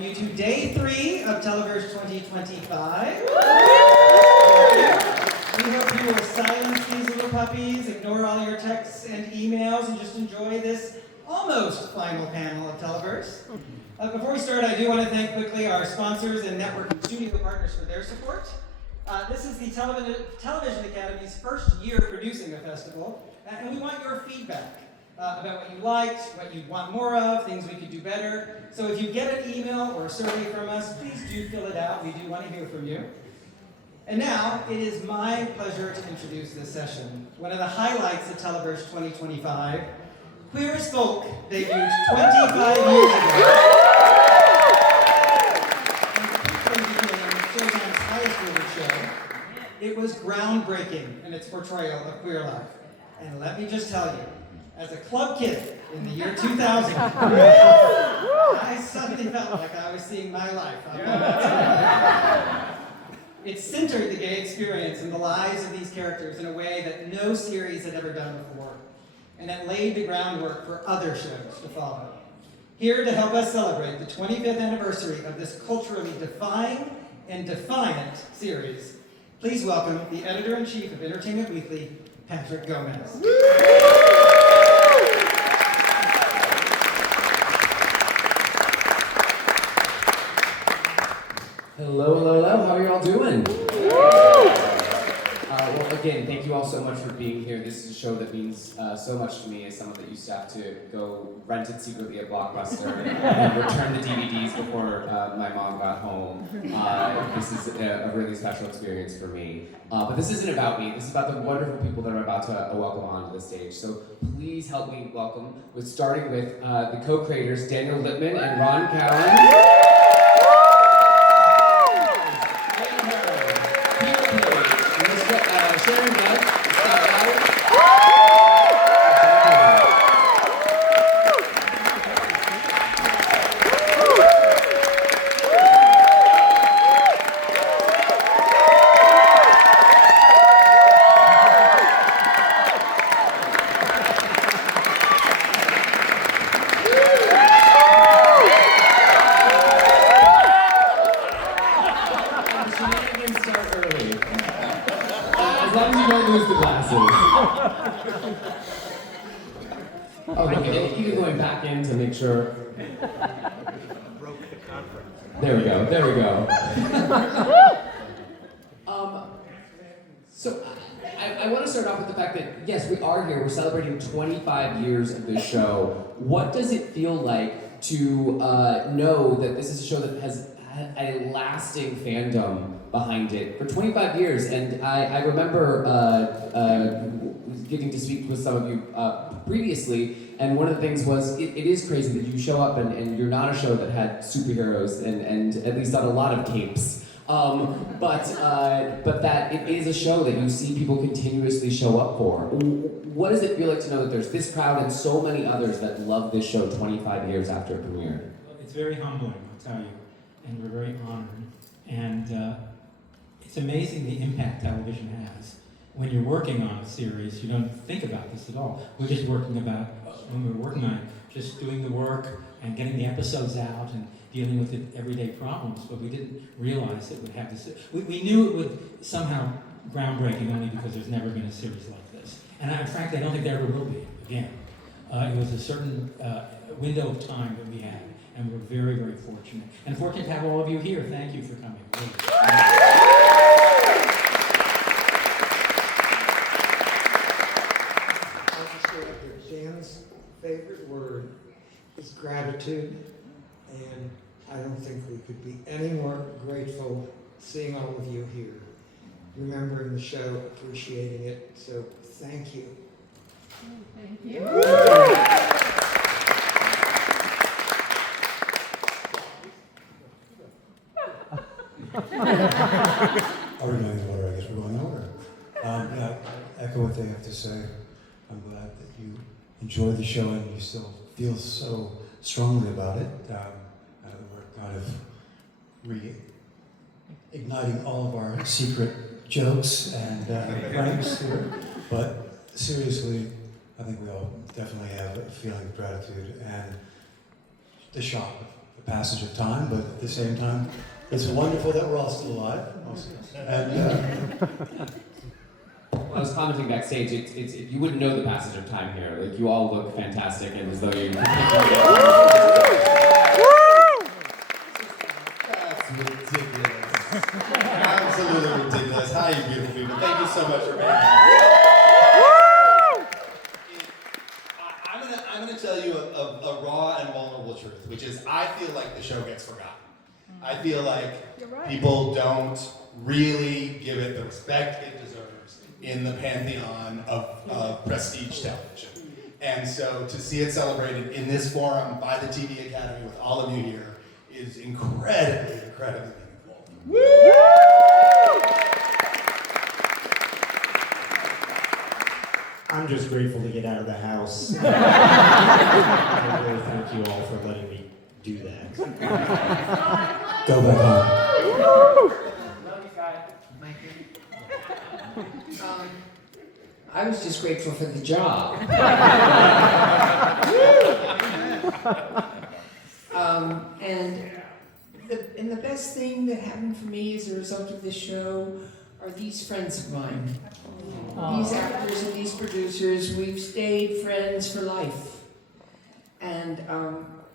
You to day 3 of Televerse 2025. We hope you will silence these little puppies, ignore all your texts and emails, and just enjoy this almost final panel of Televerse. Before we start, I do want to thank quickly our sponsors and network and studio partners for their support. This is the Television Academy's first year producing a festival, and we want your feedback about what you liked, what you want more of, things we could do better. So if you get an email or a survey from us, please do fill it out. We do want to hear from you. And now, it is my pleasure to introduce this session. One of the highlights of Televerse 2025, Queer as Folk debuted 25 years ago. And became Showtime's highest rated show. It was groundbreaking in its portrayal of queer life. And let me just tell you, as a club kid in the year 2000, I suddenly felt like I was seeing my life on that screen. It centered the gay experience and the lives of these characters in a way that no series had ever done before, and it laid the groundwork for other shows to follow. Here to help us celebrate the 25th anniversary of this culturally defying and defiant series, please welcome the editor-in-chief of Entertainment Weekly, Patrick Gomez. Hello, hello, hello. How are you all doing? Well, again, thank you all so much for being here. This is a show that means so much to me as someone that used to have to go rent it secretly at Blockbuster and return the DVDs before my mom got home. This is a really special experience for me. But this isn't about me. This is about the wonderful people that I'm about to welcome onto the stage. So please help me welcome, starting with the co-creators, Daniel Lipman and Ron Cowen. Sharon, sure. There we go. So I want to start off with the fact that, yes, we are here. We're celebrating 25 years of this show. What does it feel like to know that this is a show that has a lasting fandom behind it for 25 years? And I remember getting to speak with some of you previously. And one of the things was, it is crazy that you show up and you're not a show that had superheroes and at least not a lot of capes. But that it is a show that you see people continuously show up for. What does it feel like to know that there's this crowd and so many others that love this show 25 years after it premiered? It's very humbling, I'll tell you, and we're very honored. And it's amazing the impact television has. When you're working on a series, you don't think about this at all. We're just working about, when we were working on it, just doing the work and getting the episodes out and dealing with the everyday problems, but we didn't realize it would have this. We knew it would somehow groundbreaking only because there's never been a series like this. And frankly, I don't think there ever will be again. It was a certain window of time that we had, and we're very, very fortunate. And fortunate to have all of you here. Thank you for coming. Dan's favorite word is gratitude, and I don't think we could be any more grateful seeing all of you here, remembering the show, appreciating it, so thank you. Thank you. Are we going in order? I guess we're going in order. Yeah, echo what they have to say. I'm glad that you enjoyed the show and you still feel so strongly about it. We're kind of reigniting all of our secret jokes and pranks here. But seriously, I think we all definitely have a feeling of gratitude and the shock the passage of time, but at the same time, it's wonderful that we're all still alive. And I was commenting backstage, it's you wouldn't know the passage of time here. Like, you all look fantastic and as though you... That's ridiculous. Absolutely ridiculous. Hi, you beautiful people. Thank you so much for being here. I'm gonna tell you a raw and vulnerable truth, which is I feel like the show gets forgotten. I feel like people don't really give it the respect it deserves in the pantheon of prestige television. And so to see it celebrated in this forum by the TV Academy with all of you here is incredibly, incredibly meaningful. Woo! I'm just grateful to get out of the house. I really thank you all for letting me do that. go back home. I was just grateful for the job. And the best thing that happened for me as a result of this show are these friends of mine. These actors and these producers, we've stayed friends for life. And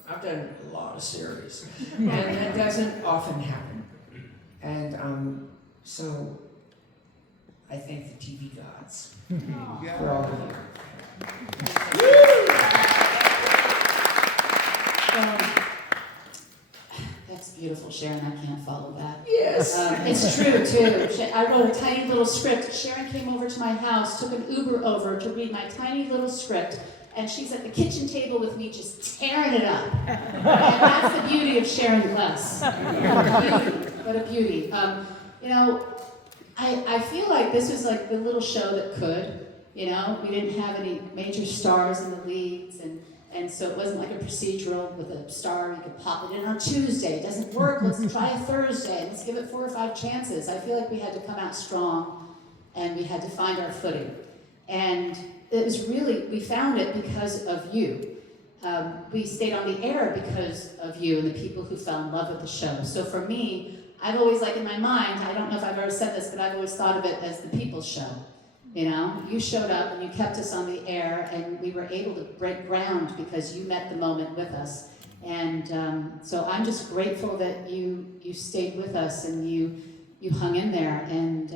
I've done a lot of series, and that doesn't often happen. And so I thank the TV gods for all of you. That's beautiful, Sharon. I can't follow that. Yes. It's true, too. I wrote a tiny little script. Sharon came over to my house, took an Uber over to read my tiny little script, and she's at the kitchen table with me just tearing it up. And that's the beauty of Sharon Gless. What a beauty. You know, I feel like this was like the little show that could. You know, we didn't have any major stars in the leads, and so it wasn't like a procedural with a star. You could pop it in on Tuesday. It doesn't work. Let's try a Thursday. And let's give it 4 or 5 chances. I feel like we had to come out strong, and we had to find our footing. And it was really, we found it because of you. We stayed on the air because of you and the people who fell in love with the show. So for me, I've always, like in my mind, I don't know if I've ever said this, but I've always thought of it as the people's show. You know, you showed up and you kept us on the air, and we were able to break ground because you met the moment with us. And so I'm just grateful that you stayed with us and you hung in there. And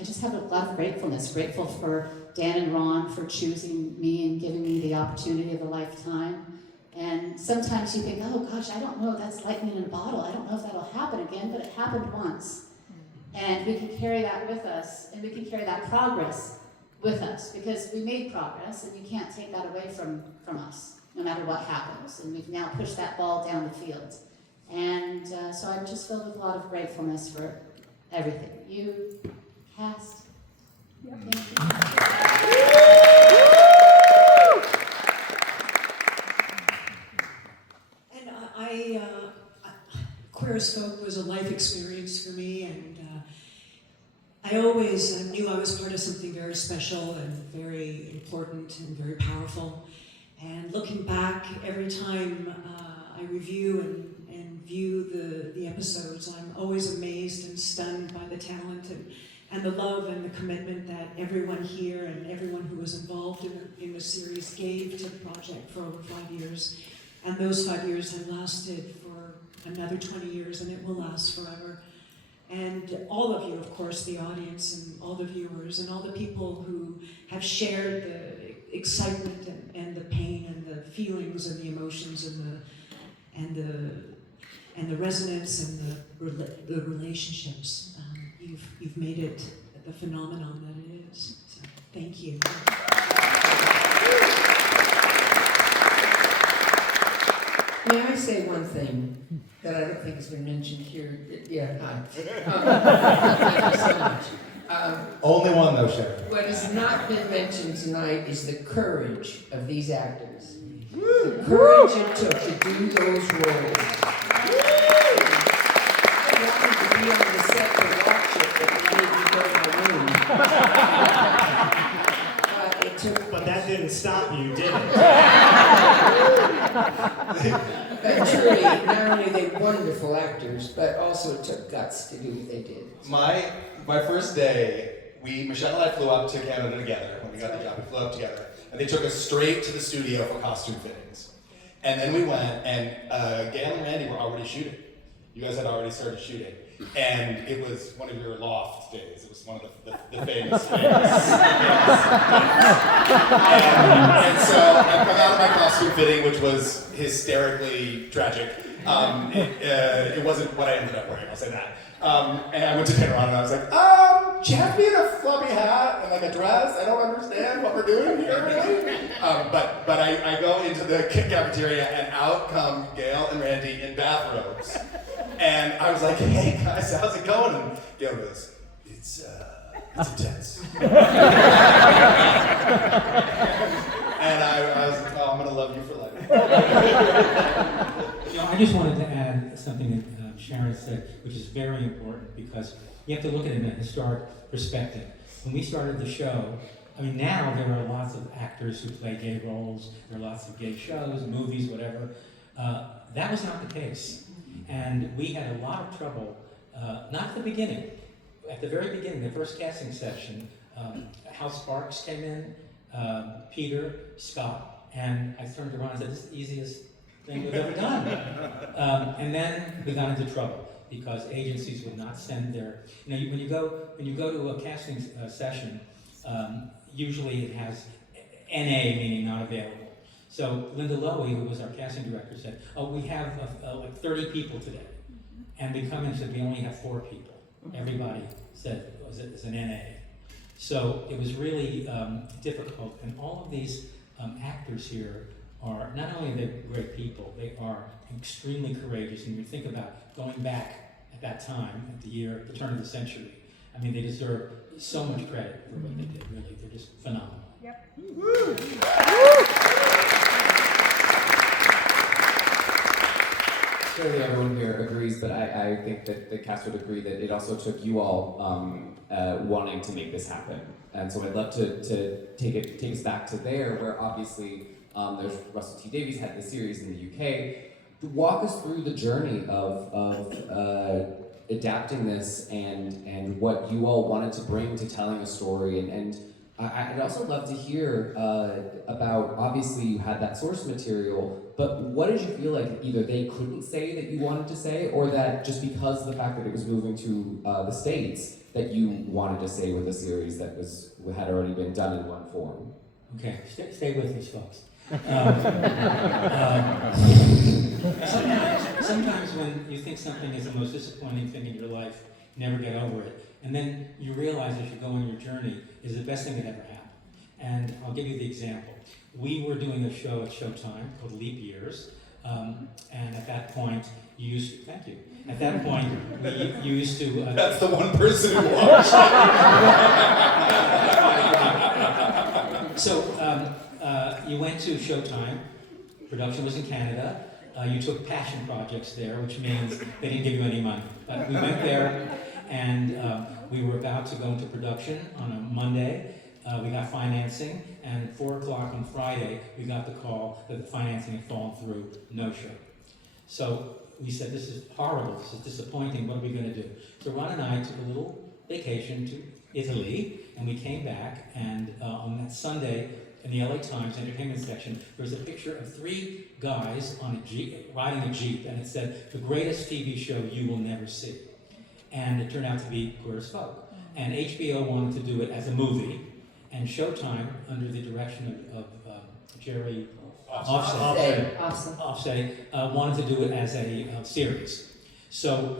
I just have a lot of gratefulness. Grateful for Dan and Ron for choosing me and giving me the opportunity of a lifetime. And sometimes you think, oh gosh, I don't know, that's lightning in a bottle. I don't know if that'll happen again, but it happened once. And we can carry that with us, and we can carry that progress with us, because we made progress, and you can't take that away from us, no matter what happens. And we've now pushed that ball down the field. And so I'm just filled with a lot of gratefulness for everything. You, cast. Yep. Thank you. And Queer as Folk was a life experience for me, and I always knew I was part of something very special and very important and very powerful. And looking back, every time I review and view the episodes, I'm always amazed and stunned by the talent and the love and the commitment that everyone here and everyone who was involved in the series gave to the project for over 5 years. And those 5 years have lasted for another 20 years, and it will last forever. And all of you, of course, the audience and all the viewers and all the people who have shared the excitement and the pain and the feelings and the emotions and the resonance and the relationships. You've made it the phenomenon that it is. So thank you. May I say one thing that I don't think has been mentioned here? Yeah, hi. Thank you so much. Only one though, Sharon. What has not been mentioned tonight is the courage of these actors. The courage it took to do those roles. I wanted to be on the set to watch it, but they made me go to my room. But that didn't stop you, did it? But truly, not only are they wonderful actors, but also it took guts to do what they did. My first day, Michelle and I flew up to Canada together when we got the job. We flew up together, and they took us straight to the studio for costume fittings. And then we went, and Gale and Randy were already shooting. You guys had already started shooting. And it was one of your loft days. It was one of the famous days. And so I come out of my costume fitting, which was hysterically tragic. It wasn't what I ended up wearing, I'll say that. And I went to turn around and I was like, do you have me in a floppy hat and like a dress? I don't understand what we're doing here, really. But I go into the cafeteria and out come Gale and Randy in bathrobes. And I was like, hey guys, how's it going? And Gale goes, it's intense. And I was like, oh, I'm gonna love you for life. I just wanted to add something that Sharon said, which is very important because you have to look at it in a historic perspective. When we started the show, I mean, now there are lots of actors who play gay roles, there are lots of gay shows, movies, whatever. That was not the case. And we had a lot of trouble, not at the beginning. At the very beginning, the first casting session, Hal Sparks came in, Peter, Scott, and I turned around and said, this is the easiest thing we've ever done. And then we got into trouble because agencies would not send their, when you go to a casting session, usually it has NA, meaning not available. So Linda Lowell, who was our casting director, said, oh, we have like 30 people today. And we come in and said, we only have 4 people. Everybody said it was an NA. So it was really difficult. And all of these actors here are, not only are they great people, they are extremely courageous. And you think about going back at that time, at the turn of the century, I mean, they deserve so much credit for what they did, really. They're just phenomenal. Yep. Woo! Surely everyone here agrees, but I think that the cast would agree that it also took you all wanting to make this happen. And so I'd love to take us back to there, where obviously there's Russell T Davies had the series in the UK. Walk us through the journey of adapting this and what you all wanted to bring to telling a story. And I'd also love to hear about, obviously you had that source material, but what did you feel like either they couldn't say that you wanted to say, or that just because of the fact that it was moving to the States, that you wanted to say with a series that had already been done in one form? Okay, stay with us, folks. Sometimes when you think something is the most disappointing thing in your life, you never get over it. And then you realize as you go on your journey is the best thing that ever happened. And I'll give you the example. We were doing a show at Showtime called Leap Years. And at that point, you used to, thank you. At that point, you used to... That's the one person who watched. So, you went to Showtime. Production was in Canada. You took passion projects there, which means they didn't give you any money. But we went there, and we were about to go into production on a Monday. We got financing, and at 4 o'clock on Friday, we got the call that the financing had fallen through, no show. So we said, this is horrible, this is disappointing, what are we going to do? So Ron and I took a little vacation to Italy, and we came back, and on that Sunday, in the LA Times entertainment section, there was a picture of 3 guys on a Jeep, riding a Jeep, and it said, the greatest TV show you will never see. And it turned out to be Queer as Folk. And HBO wanted to do it as a movie, and Showtime, under the direction of Jerry Offset, wanted to do it as a series. So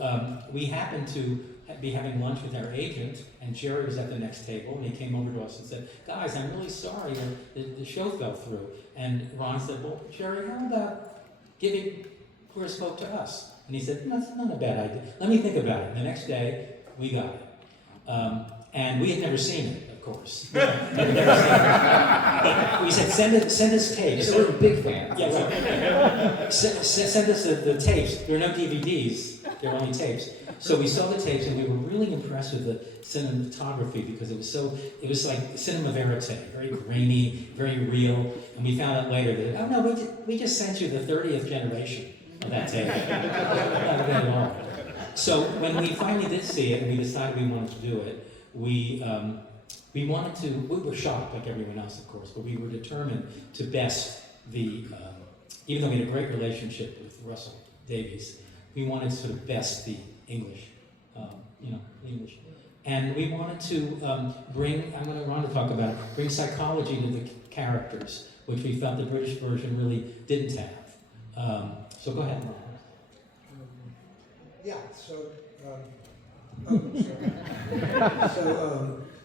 we happened to be having lunch with our agent, and Jerry was at the next table, and he came over to us and said, guys, I'm really sorry the show fell through. And Ron said, well, Jerry, how about giving Queer as Folk to us? And he said, that's not a bad idea. Let me think about it. And the next day, we got it. And we had never seen it, of course. We said, send us tapes. We're big fans. Yeah, right. Send us the tapes. There are no DVDs. There are only tapes. So we saw the tapes, and we were really impressed with the cinematography because it was like cinema verite, very grainy, very real. And we found out later that, oh no, we just sent you the 30th generation. That's it. Not bad at all. So when we finally did see it and we decided we wanted to do it, we wanted to, we were shocked like everyone else, of course, but we were determined to best the, even though we had a great relationship with Russell Davies, we wanted to sort of best the English, English. And we wanted to bring, I'm going to Ron to talk about it, bring psychology to the characters, which we felt the British version really didn't have. So go ahead, Ron. Yeah, so,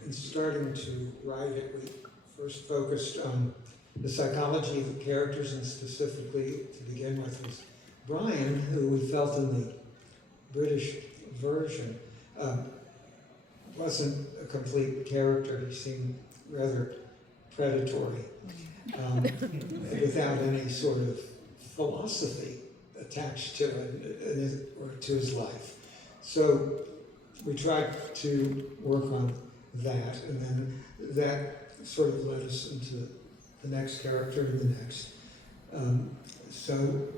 in starting to write it, we first focused on the psychology of the characters, and specifically, to begin with, was Brian, who we felt in the British version wasn't a complete character. He seemed rather predatory, without any sort of philosophy attached to it or to his life. So we tried to work on that, and then that sort of led us into the next character and the next. So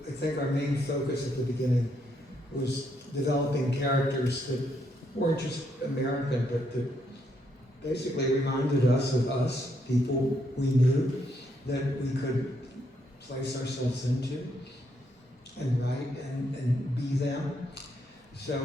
I think our main focus at the beginning was developing characters that weren't just American, but that basically reminded us of us, people we knew that we could place ourselves into and write and be them. So,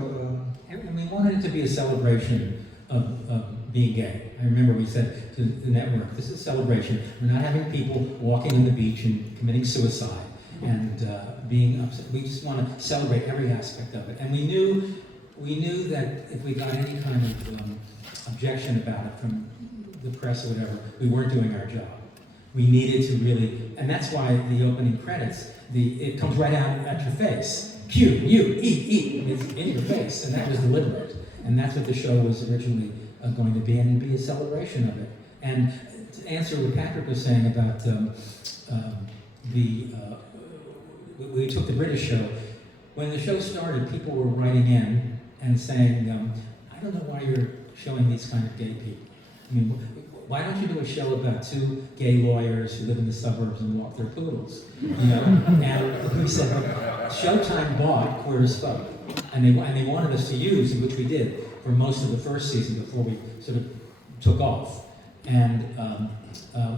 and we wanted it to be a celebration of being gay. I remember we said to the network, this is a celebration. We're not having people walking on the beach and committing suicide and being upset. We just want to celebrate every aspect of it. And we knew that if we got any kind of objection about it from the press or whatever, we weren't doing our job. We needed to really, and that's why the opening credits, it comes right out at your face. Q, you, eat, it's in your face, and that was deliberate. And that's what the show was originally going to be, and be a celebration of it. And to answer what Patrick was saying about we took the British show. When the show started, people were writing in and saying, I don't know why you're showing these kind of gay people. I mean, why don't you do a show about two gay lawyers who live in the suburbs and walk their poodles? And we said, Showtime bought Queer as Folk, and they wanted us to use, which we did, for most of the first season before we sort of took off. And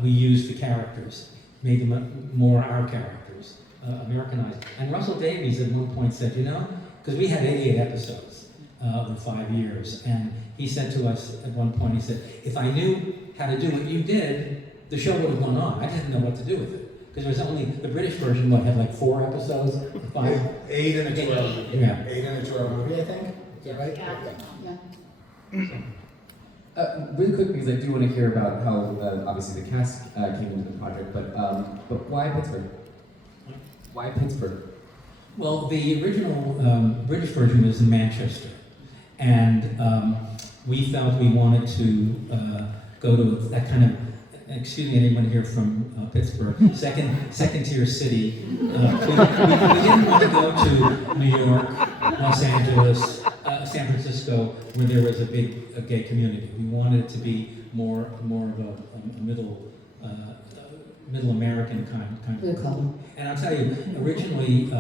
we used the characters, made them more our characters, Americanized. And Russell Davies at one point said, because we had 88 episodes over 5 years, and he said to us at one point, he said, if I knew how to do what you did, the show would have gone on. I didn't know what to do with it. Because there was only, the British version, had like 4 episodes? 5? 8 and a 2-hour. Yeah. 8 and a 2-hour movie, I think. Is that right? Yeah. Really quick, because I do want to hear about how, obviously, the cast came into the project, but why Pittsburgh? Why Pittsburgh? Well, the original British version was in Manchester, and we felt we wanted to go to that kind of, excuse me, anyone here from Pittsburgh, second tier city. We didn't want to go to New York, Los Angeles, San Francisco, where there was a big gay community. We wanted it to be more of a middle American kind of. And I'll tell you, originally,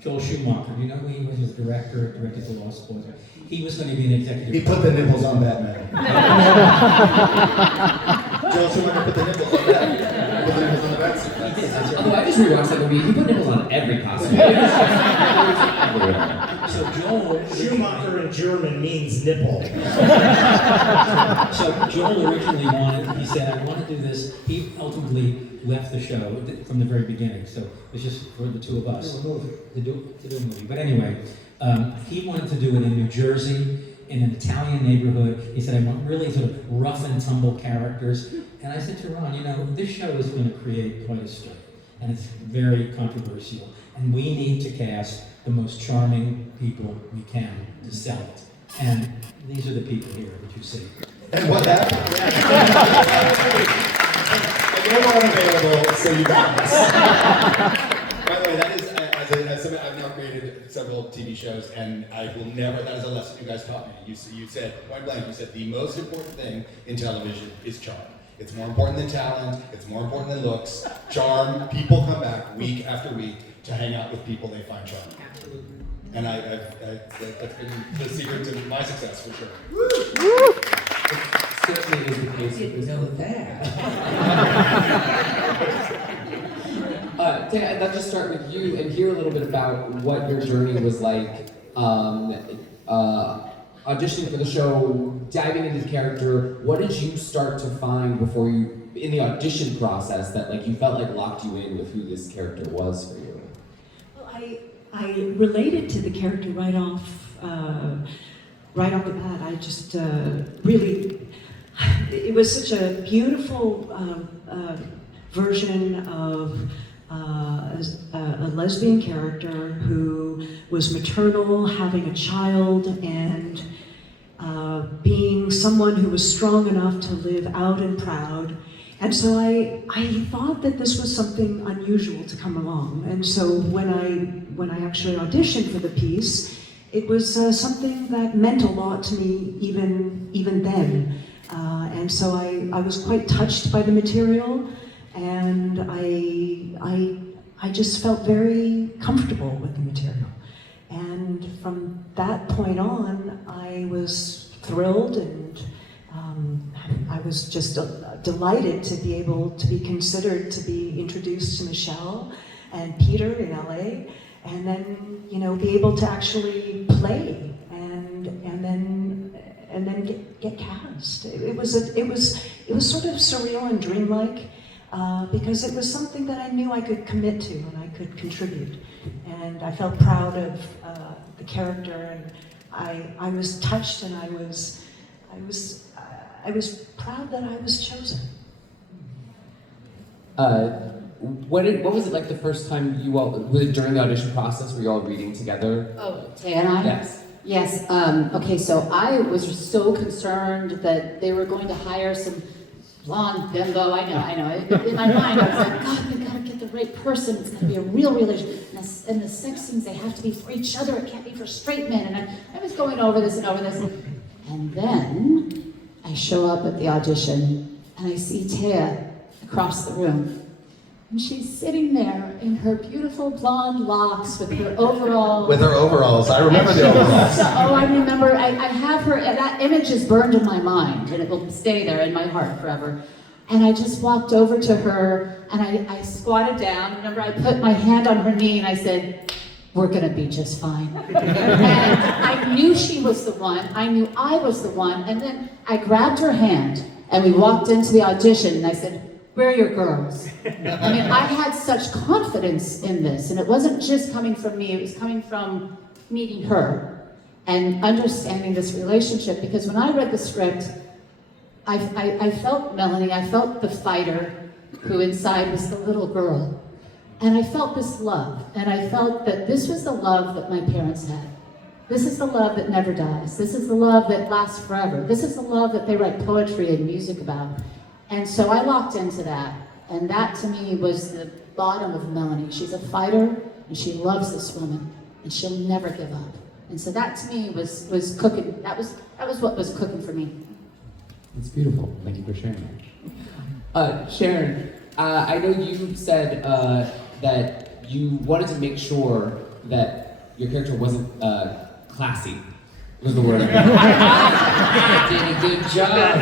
Joel Schumacher, do you know who he was? He was a directed the Lost Boys. He was going to be an executive. He put the nipples on Batman. Joel Schumacher put the nipples on Batman. Put the nipples on the Batman. He did. Although I just rewatched that movie, he put nipples on every costume. So Joel... Schumacher in German means nipple. So Joel originally he said, I want to do this. He ultimately left the show from the very beginning, so it was just for the two of us to do a movie. But anyway, he wanted to do it in New Jersey, in an Italian neighborhood. He said, I want really sort of rough and tumble characters. And I said to Ron, this show is going to create quite a stir, and it's very controversial. And we need to cast the most charming people we can to sell it. And these are the people here that you see. And what happened? They're not available, so you got this. By the way, that is, as somebody, I've now created several TV shows, and I will never, that is a lesson you guys taught me. You said, point blank, you said the most important thing in television is charm. It's more important than talent, it's more important than looks. Charm, people come back week after week to hang out with people they find charming. And that's been the secret to my success, for sure. Certainly is the case. I didn't know that. Thea, I'd love to start with you and hear a little bit about what your journey was like auditioning for the show, diving into the character. What did you start to find before you, in the audition process, that like you felt like locked you in with who this character was for you? Well, I related to the character right off the bat. I just really, it was such a beautiful version of a lesbian character who was maternal, having a child, and being someone who was strong enough to live out and proud. And so I thought that this was something unusual to come along. And so when I actually auditioned for the piece, it was something that meant a lot to me even then. And so I was quite touched by the material, and I just felt very comfortable with the material. And from that point on, I was thrilled, and I was just delighted to be able to be considered to be introduced to Michelle and Peter in LA, and then be able to actually play and then get cast. It was sort of surreal and dreamlike. Because it was something that I knew I could commit to and I could contribute. And I felt proud of the character, and I was touched, and I was proud that I was chosen. What was it like the first time you all, was it during the audition process, were you all reading together? Oh, Thea and I? Yes. Yes, okay, so I was so concerned that they were going to hire some blonde bimbo. I know. In my mind, I was like, God, we've got to get the right person. It's going to be a real relationship. And the sex scenes, they have to be for each other. It can't be for straight men. And I was going over this. And then I show up at the audition, and I see Thea across the room. And she's sitting there in her beautiful blonde locks with her overalls. With her overalls. I remember the overalls. I remember. I have her, that image is burned in my mind, and it will stay there in my heart forever. And I just walked over to her, and I squatted down. Remember, I put my hand on her knee, and I said, "We're going to be just fine." And I knew she was the one. I knew I was the one. And then I grabbed her hand, and we walked into the audition, and I said, "Where are your girls?" I mean, I had such confidence in this, and it wasn't just coming from me, it was coming from meeting her and understanding this relationship, because when I read the script, I felt Melanie, I felt the fighter who inside was the little girl, and I felt this love, and I felt that this was the love that my parents had. This is the love that never dies. This is the love that lasts forever. This is the love that they write poetry and music about. And so I locked into that, and that to me was the bottom of Melanie. She's a fighter, and she loves this woman, and she'll never give up. And so that to me was cooking. That was what was cooking for me. It's beautiful. Thank you for sharing that. Sharon, I know you said that you wanted to make sure that your character wasn't classy. Was the word. I did a good job.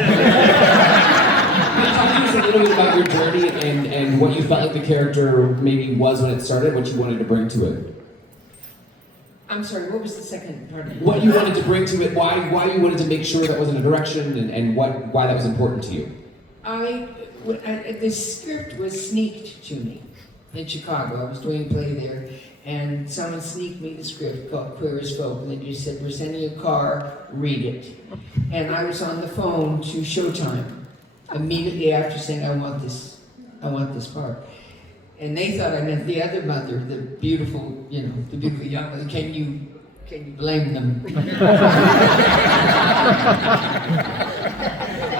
Can you talk to us a little bit about your journey and what you felt like the character maybe was when it started, what you wanted to bring to it? I'm sorry, what was the second part of it? What you wanted to bring to it, why you wanted to make sure that was in a direction, and why that was important to you? The script was sneaked to me in Chicago. I was doing a play there, and someone sneaked me the script called Queer as Folk, and they just said, "We're sending you a car, read it." And I was on the phone to Showtime immediately after saying, I want this part. And they thought I meant the other mother, the beautiful young mother. Can you blame them?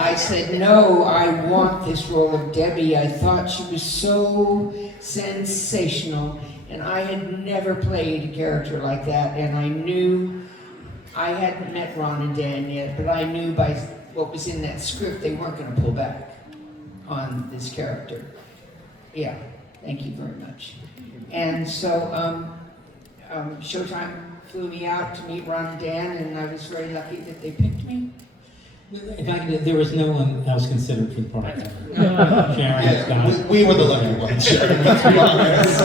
I said, no, I want this role of Debbie. I thought she was so sensational, and I had never played a character like that, and I knew, I hadn't met Ron and Dan yet, but I knew by what was in that script they weren't going to pull back on this character. Yeah. Thank you very much. And so Showtime flew me out to meet Ron and Dan, and I was very lucky that they picked me. In fact, there was no one else considered for the part. Sharon, Scott. We were the lucky ones, Sharon, let's be honest.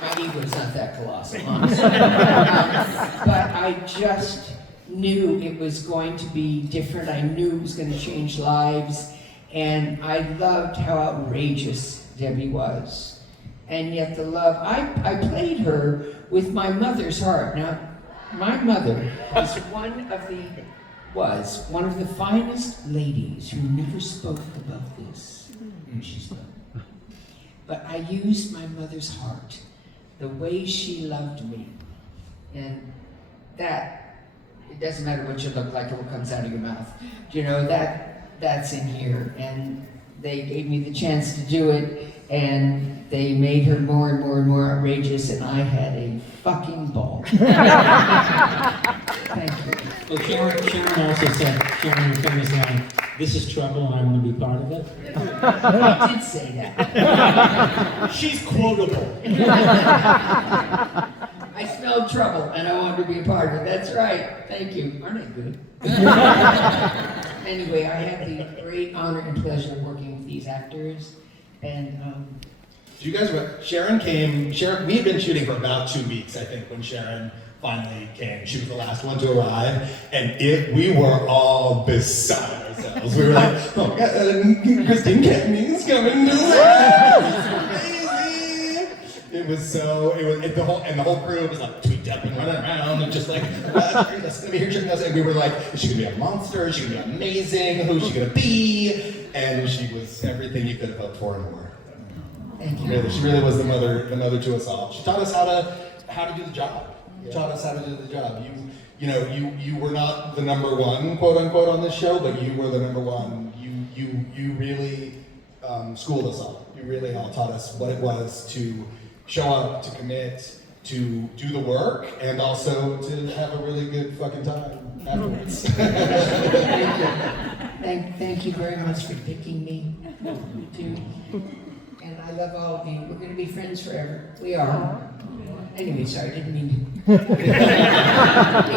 My ego's not that colossal, honestly. But I just knew it was going to be different. I knew it was going to change lives. And I loved how outrageous Debbie was. And yet the love, I played her with my mother's heart. Now, my mother was one of the finest ladies who never spoke about this. And she spoke. But I used my mother's heart, the way she loved me. And that, it doesn't matter what you look like or what comes out of your mouth. You know, that's in here. And they gave me the chance to do it, and they made her more and more and more outrageous, and I had a fucking ball. Thank you. Well, Sharon also said, Sharon, your famous line, "This is trouble and I want to be part of it." I did say that. She's quotable. I smelled trouble and I wanted to be a part of it. That's right. Thank you. Aren't I good? Anyway, I had the great honor and pleasure of working with these actors. And You guys Sharon, we had been shooting for about 2 weeks, I think, when Sharon finally came. She was the last one to arrive, and we were all beside ourselves. We were like, oh my God, Christine Cagney's coming to the whole crew was like tweaked up and running around and just like, that's gonna be here, and we were like, is she gonna be a monster? Is she gonna be amazing? Who's she gonna be? And she was everything you could have hoped for and more. thank you. She really was the mother to us all. She taught us how to do the job. Taught us how to do the job. You were not the number one, quote unquote, on this show, but you were the number one. You really schooled us all. You really all taught us what it was to show up, to commit, to do the work, and also to have a really good fucking time afterwards. Thank you very much for picking me, too. And I love all of you. We're going to be friends forever. We are. Anyway, sorry, I didn't mean to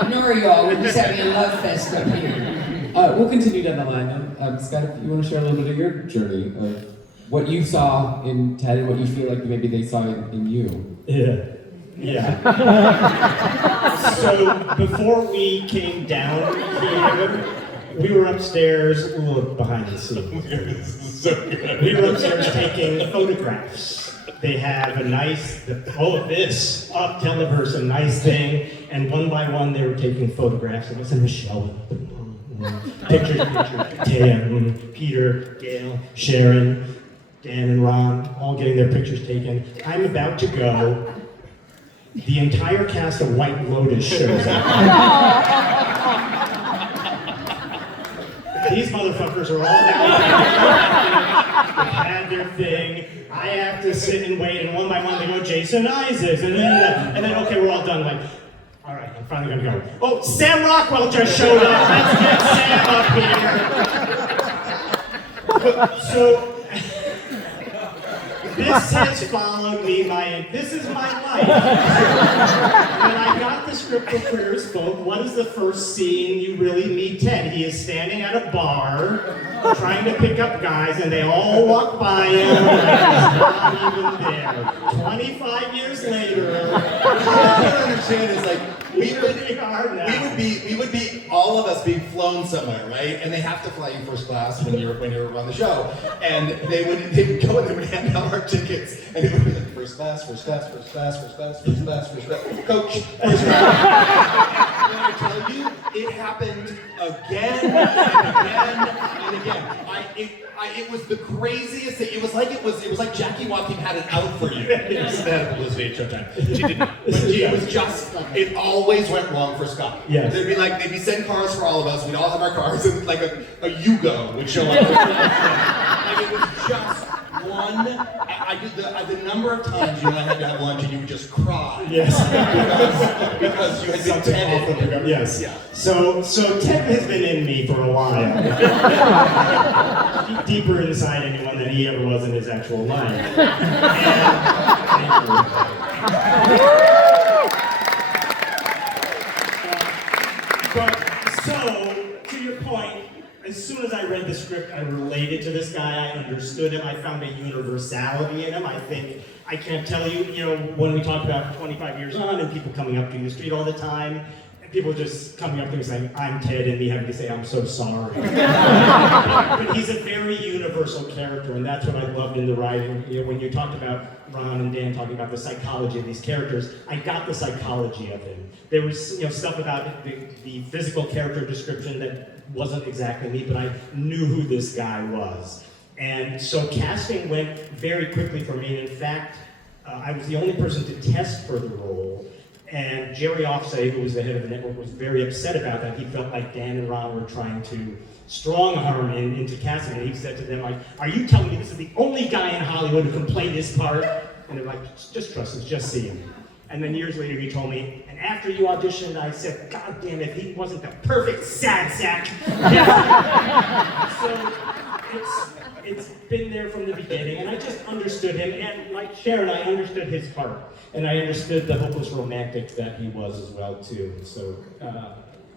ignore you all. We're just having a love fest up here. We'll continue down the line. Scott, if you want to share a little bit of your journey of what you saw in Ted and what you feel like maybe they saw in you. Yeah. So before we came down here, we were upstairs, a little behind the scenes. We were upstairs taking photographs. They have a nice, this up Televerse, a nice thing, and one by one they were taking photographs. It was in Michelle. Pictures, Thea, Peter, Gale, Sharon, Dan and Ron, all getting their pictures taken. I'm about to go. The entire cast of White Lotus shows up. These motherfuckers are all down there. They had their thing. I have to sit and wait, and one by one they go, Jason Isaacs, and then okay, we're all done. Like, all right, I'm finally gonna go. Oh, Sam Rockwell just showed up. Let's get Sam up here. So, this has followed me this is my life. When I got the script for Queer Spoke, what is the first scene you really meet Ted? He is standing at a bar, trying to pick up guys, and they all walk by him, like he's not even there. 25 years later, What I don't understand is like, we would be all of us being flown somewhere, right? And they have to fly you first class when you're on the show. And they would go and they would hand out our tickets, and it would be like first class, coach, first class, first class. And I tell you, it happened again and again. It was the craziest thing. It was like Jackie Joaquin had it out for you. She had publicity at Showtime. She didn't. But it was just, it always went wrong for Scott. Yes. They'd be sending cars for all of us. We'd all have our cars, and like a Yugo would show up. Like it was just the number of times you and I had to have lunch and you would just cry. Yes. because you had been Ted. Yes. Yeah. So Ted has been in me for a while. Deeper inside anyone than he ever was in his actual life. But so, to your point, as soon as I read the script, I related to this guy, I understood him, I found a universality in him. I think, I can't tell you, when we talked about 25 years on and people coming up to the street all the time, and people just coming up to me saying, I'm Ted, and me having to say, I'm so sorry. But he's a very universal character, and that's what I loved in the writing. When you talked about Ron and Dan talking about the psychology of these characters, I got the psychology of him. There was stuff about the physical character description that wasn't exactly me, but I knew who this guy was. And so casting went very quickly for me, and in fact, I was the only person to test for the role, and Jerry Offsay, who was the head of the network, was very upset about that. He felt like Dan and Ron were trying to strong-arm him into casting, and he said to them, like, are you telling me this is the only guy in Hollywood who can play this part? And they're like, just trust us, just see him. And then years later he told me, and after you auditioned, I said, God damn it, he wasn't the perfect sad sack. So it's been there from the beginning, and I just understood him, and like Sharon, I understood his heart, and I understood the hopeless romantic that he was as well, too. So,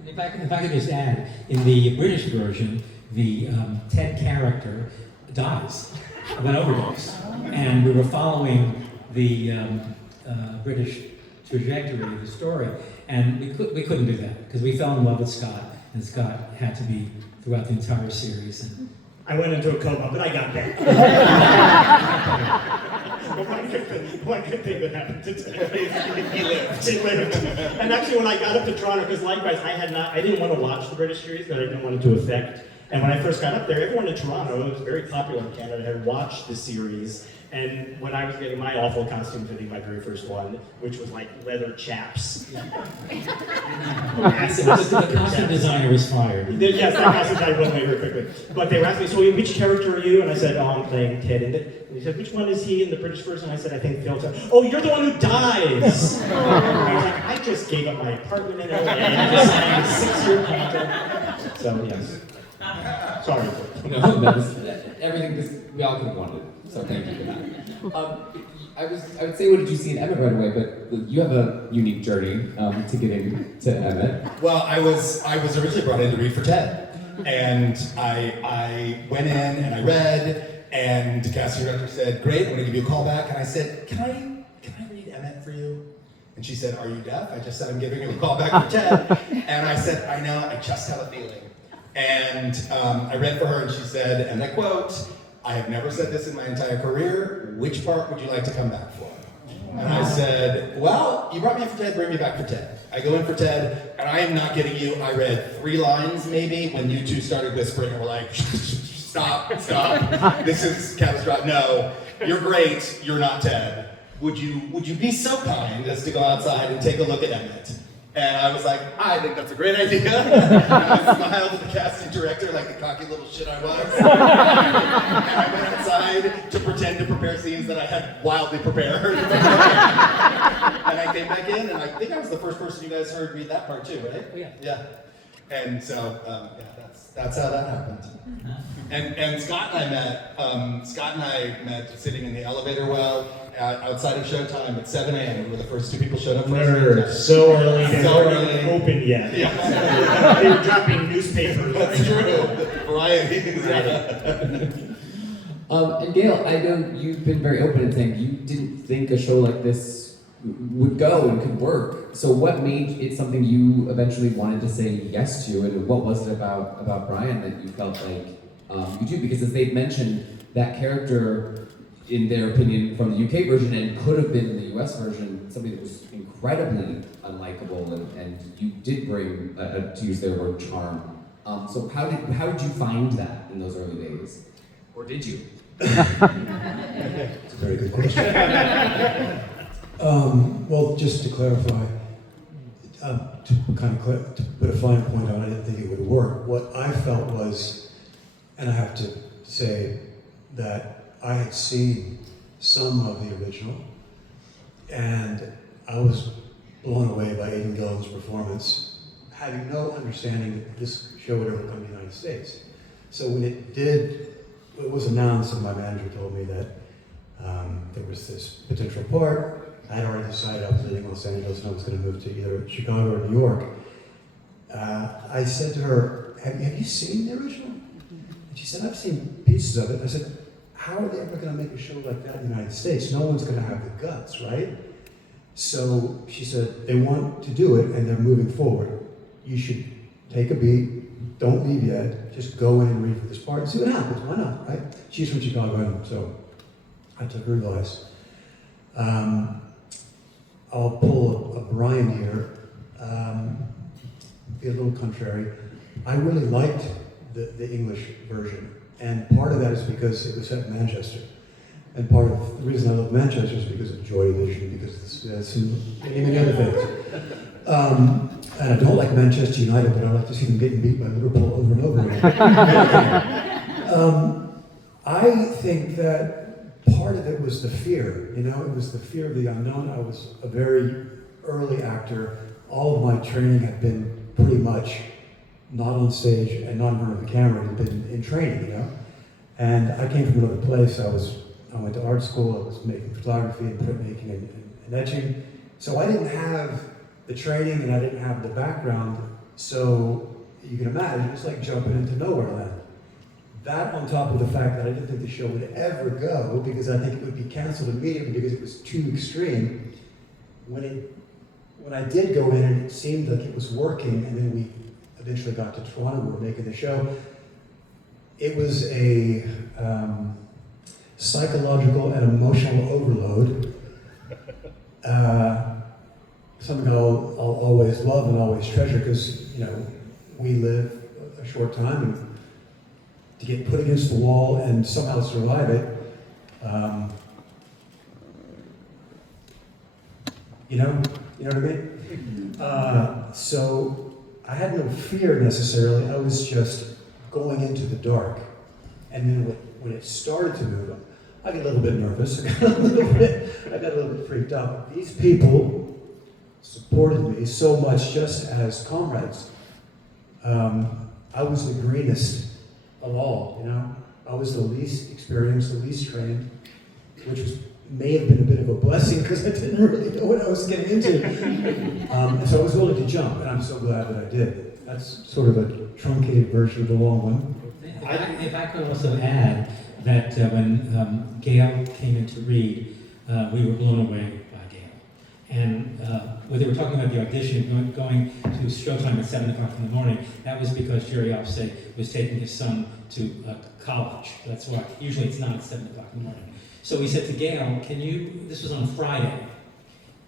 if I could just add, in the British version, the Ted character dies of an overdose, and we were following the British trajectory of the story, and we couldn't do that because we fell in love with Scott, and Scott had to be throughout the entire series. And I went into a coma, but I got back. One good thing that happened to Ted. He lived. He lived. And actually, when I got up to Toronto, because likewise, I didn't want to watch the British series, that I didn't want it to affect. And when I first got up there, everyone in Toronto, it was very popular in Canada, had watched the series. And when I was getting my awful costume fitting, my very first one, which was like leather chaps. the costume designer was fired. Yes, that costume designer went away very quickly. But they were asking me, so which character are you? And I said, oh, I'm playing Ted. And he said, which one is he in the British version? I said, I think Phil. Oh, you're the one who dies. I was like, I just gave up my apartment in LA. I just signed a 6-year contract. So, yes. Sorry. No, everything we all could have wanted. So thank you for that. I would say, what did you see in Emmett right away? But you have a unique journey to getting to Emmett. Well, I was originally brought in to read for Ted, and I went in and I read, and the casting director said, "Great, I'm going to give you a call back." And I said, "Can I read Emmett for you?" And she said, "Are you deaf?" I just said, "I'm giving you a call back for Ted." And I said, "I know, I just have a feeling." And I read for her, and she said, and I quote, "I have never said this in my entire career. Which part would you like to come back for?" And I said, "Well, you brought me in for Ted, bring me back for Ted." I go in for Ted, and I am not kidding you. I read 3 lines maybe when you two started whispering and were like, stop, this is catastrophic. No, you're great, you're not Ted. Would you be so kind as to go outside and take a look at Emmett? And I was like, I think that's a great idea. And I smiled at the casting director like the cocky little shit I was. And I went outside to pretend to prepare scenes that I had wildly prepared. And I came back in, and I think I was the first person you guys heard read that part too, right? Yeah. And so, that's how that happened. And Scott and I met sitting in the elevator well outside of showtime at 7 a.m. We were the first 2 people showed up. Nerds, so early, they so weren't early. even open yet. Yeah. They were dropping newspapers. That's true. Variety. And Gale, I know you've been very open in saying you didn't think a show like this would go and could work. So what made it something you eventually wanted to say yes to, and what was it about Brian that you felt like you do? Because as they've mentioned, that character, in their opinion, from the UK version and could have been in the US version, something that was incredibly unlikable, and you did bring, to use their word, charm. So how did you find that in those early days? Or did you? It's a very good question. Well, just to clarify, to put a fine point on it, I didn't think it would work. What I felt was, and I have to say that I had seen some of the original, and I was blown away by Aidan Gill's performance, having no understanding that this show would ever come to the United States. So when it was announced, and my manager told me that there was this potential part, I had already decided I was leaving Los Angeles and I was going to move to either Chicago or New York. I said to her, have you seen the original? And she said, I've seen pieces of it. I said, how are they ever going to make a show like that in the United States? No one's going to have the guts, right? So she said, they want to do it and they're moving forward. You should take a beat, don't leave yet, just go in and read for this part and see what happens. Why not, right? She's from Chicago, and so I took her advice. I'll pull a Brian here, be a little contrary. I really liked the English version, and part of that is because it was set in Manchester. And part of the reason I love Manchester is because of Joy Division, because it's many other things. And I don't like Manchester United, but I like to see them getting beat by Liverpool over and over again. I think that part of it was the fear, it was the fear of the unknown. I was a very early actor. All of my training had been pretty much not on stage and not in front of the camera. It had been in training, And I came from another place. I went to art school. I was making photography and printmaking and etching. So I didn't have the training and I didn't have the background. So you can imagine, it's like jumping into nowhere land. That on top of the fact that I didn't think the show would ever go because I think it would be canceled immediately because it was too extreme. When I did go in and it seemed like it was working, and then we eventually got to Toronto, we were making the show, it was a psychological and emotional overload. Something I'll always love and always treasure because, we live a short time, and to get put against the wall and somehow survive it, you know what I mean? So I had no fear necessarily. I was just going into the dark. And then when it started to move, I got a little bit nervous. I got a little bit freaked out. These people supported me so much just as comrades. I was the greenest of all, I was the least experienced, the least trained, which may have been a bit of a blessing because I didn't really know what I was getting into. And so I was willing to jump, and I'm so glad that I did. That's sort of a truncated version of the long one. If I could also add that when Gale came in to read, we were blown away by Gale. And when they were talking about the audition, going to showtime at 7 o'clock in the morning, that was because Jerry Offsay was taking his son to college. That's why. Usually it's not at 7 o'clock in the morning. So we said to Gale, this was on Friday.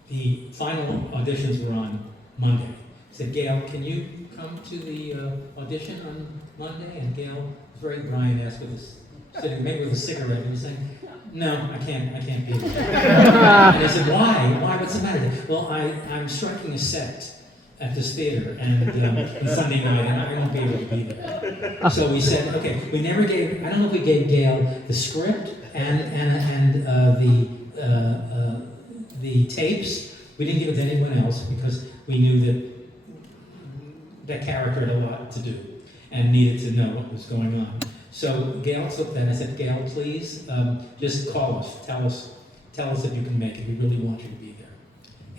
The final auditions were on Monday. He said, Gale, can you come to the audition on Monday? And Gale was very Brian-esque with his sitting maybe with a cigarette, and he was saying, no, I can't be there. And I said, why? What's the matter? Well, I'm striking a set at this theater and on Sunday night, and I won't be able to be there. So we said, okay, we never gave, I don't know if we gave Gale the script and the tapes. We didn't give it to anyone else because we knew that character had a lot to do and needed to know what was going on. So Gale took that and I said, Gale, please just call us. Tell us if you can make it. We really want you to be there.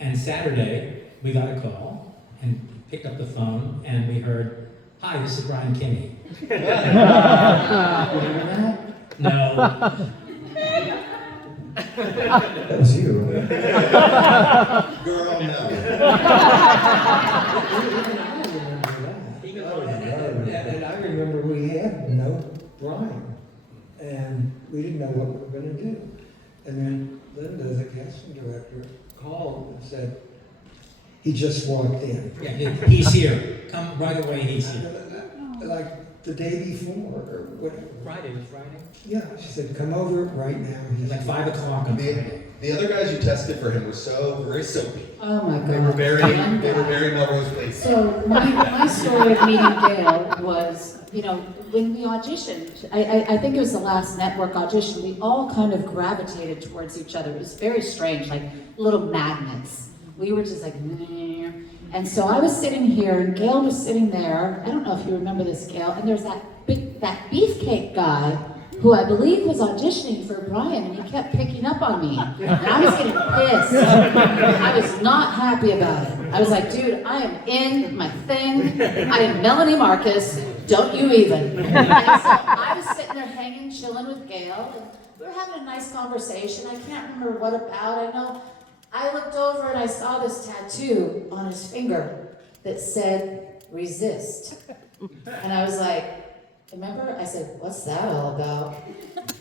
And Saturday, we got a call and picked up the phone and we heard, hi, this is Brian Kinney. Remember that? No. That was you, right? Girl, no. And I remember we had no Brian, and we didn't know what we were going to do. And then Linda, the casting director, called and said, he just walked in. Yeah, he's here. Come right away, he's here. Like the day before, or whatever. Friday. Yeah, she said, come over right now. It was like 5 o'clock on Friday. The other guys you tested for him were very soapy. Oh my God. They were very Melrose Place. So my story of meeting Gale was, when we auditioned, I think it was the last network audition, we all kind of gravitated towards each other. It was very strange, like little magnets. We were just like, meh. And so I was sitting here and Gale was sitting there. I don't know if you remember this, Gale, and there's that beefcake guy who I believe was auditioning for Brian, and he kept picking up on me. And I was getting pissed. I was not happy about it. I was like, dude, I am in my thing. I am Melanie Marcus. Don't you even. And so I was sitting there hanging, chilling with Gale, and we were having a nice conversation. I can't remember what about. I know I looked over and I saw this tattoo on his finger that said, resist. And I was like, remember? I said, what's that all about?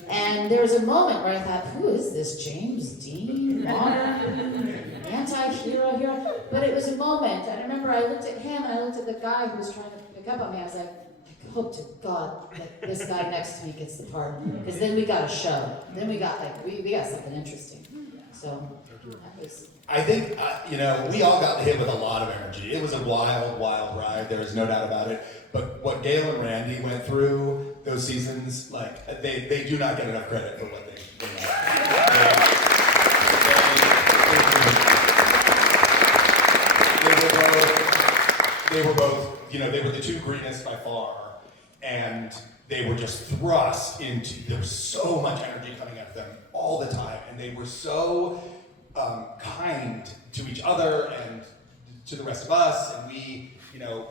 And there was a moment where I thought, who is this? James Dean? Modern? Anti-hero hero? But it was a moment. And I remember I looked at him and I looked at the guy who was trying to pick up on me. I was like, I hope to God that this guy next to me gets the part. Because then we got a show. Then we got we got something interesting. So that was... I think, we all got hit with a lot of energy. It was a wild, wild ride. There is no doubt about it. But what Gale and Randy went through those seasons, they do not get enough credit for what they were both, they were the two greenest by far, and they were just thrust into, there was so much energy coming at them all the time, and they were so kind to each other and to the rest of us, and we,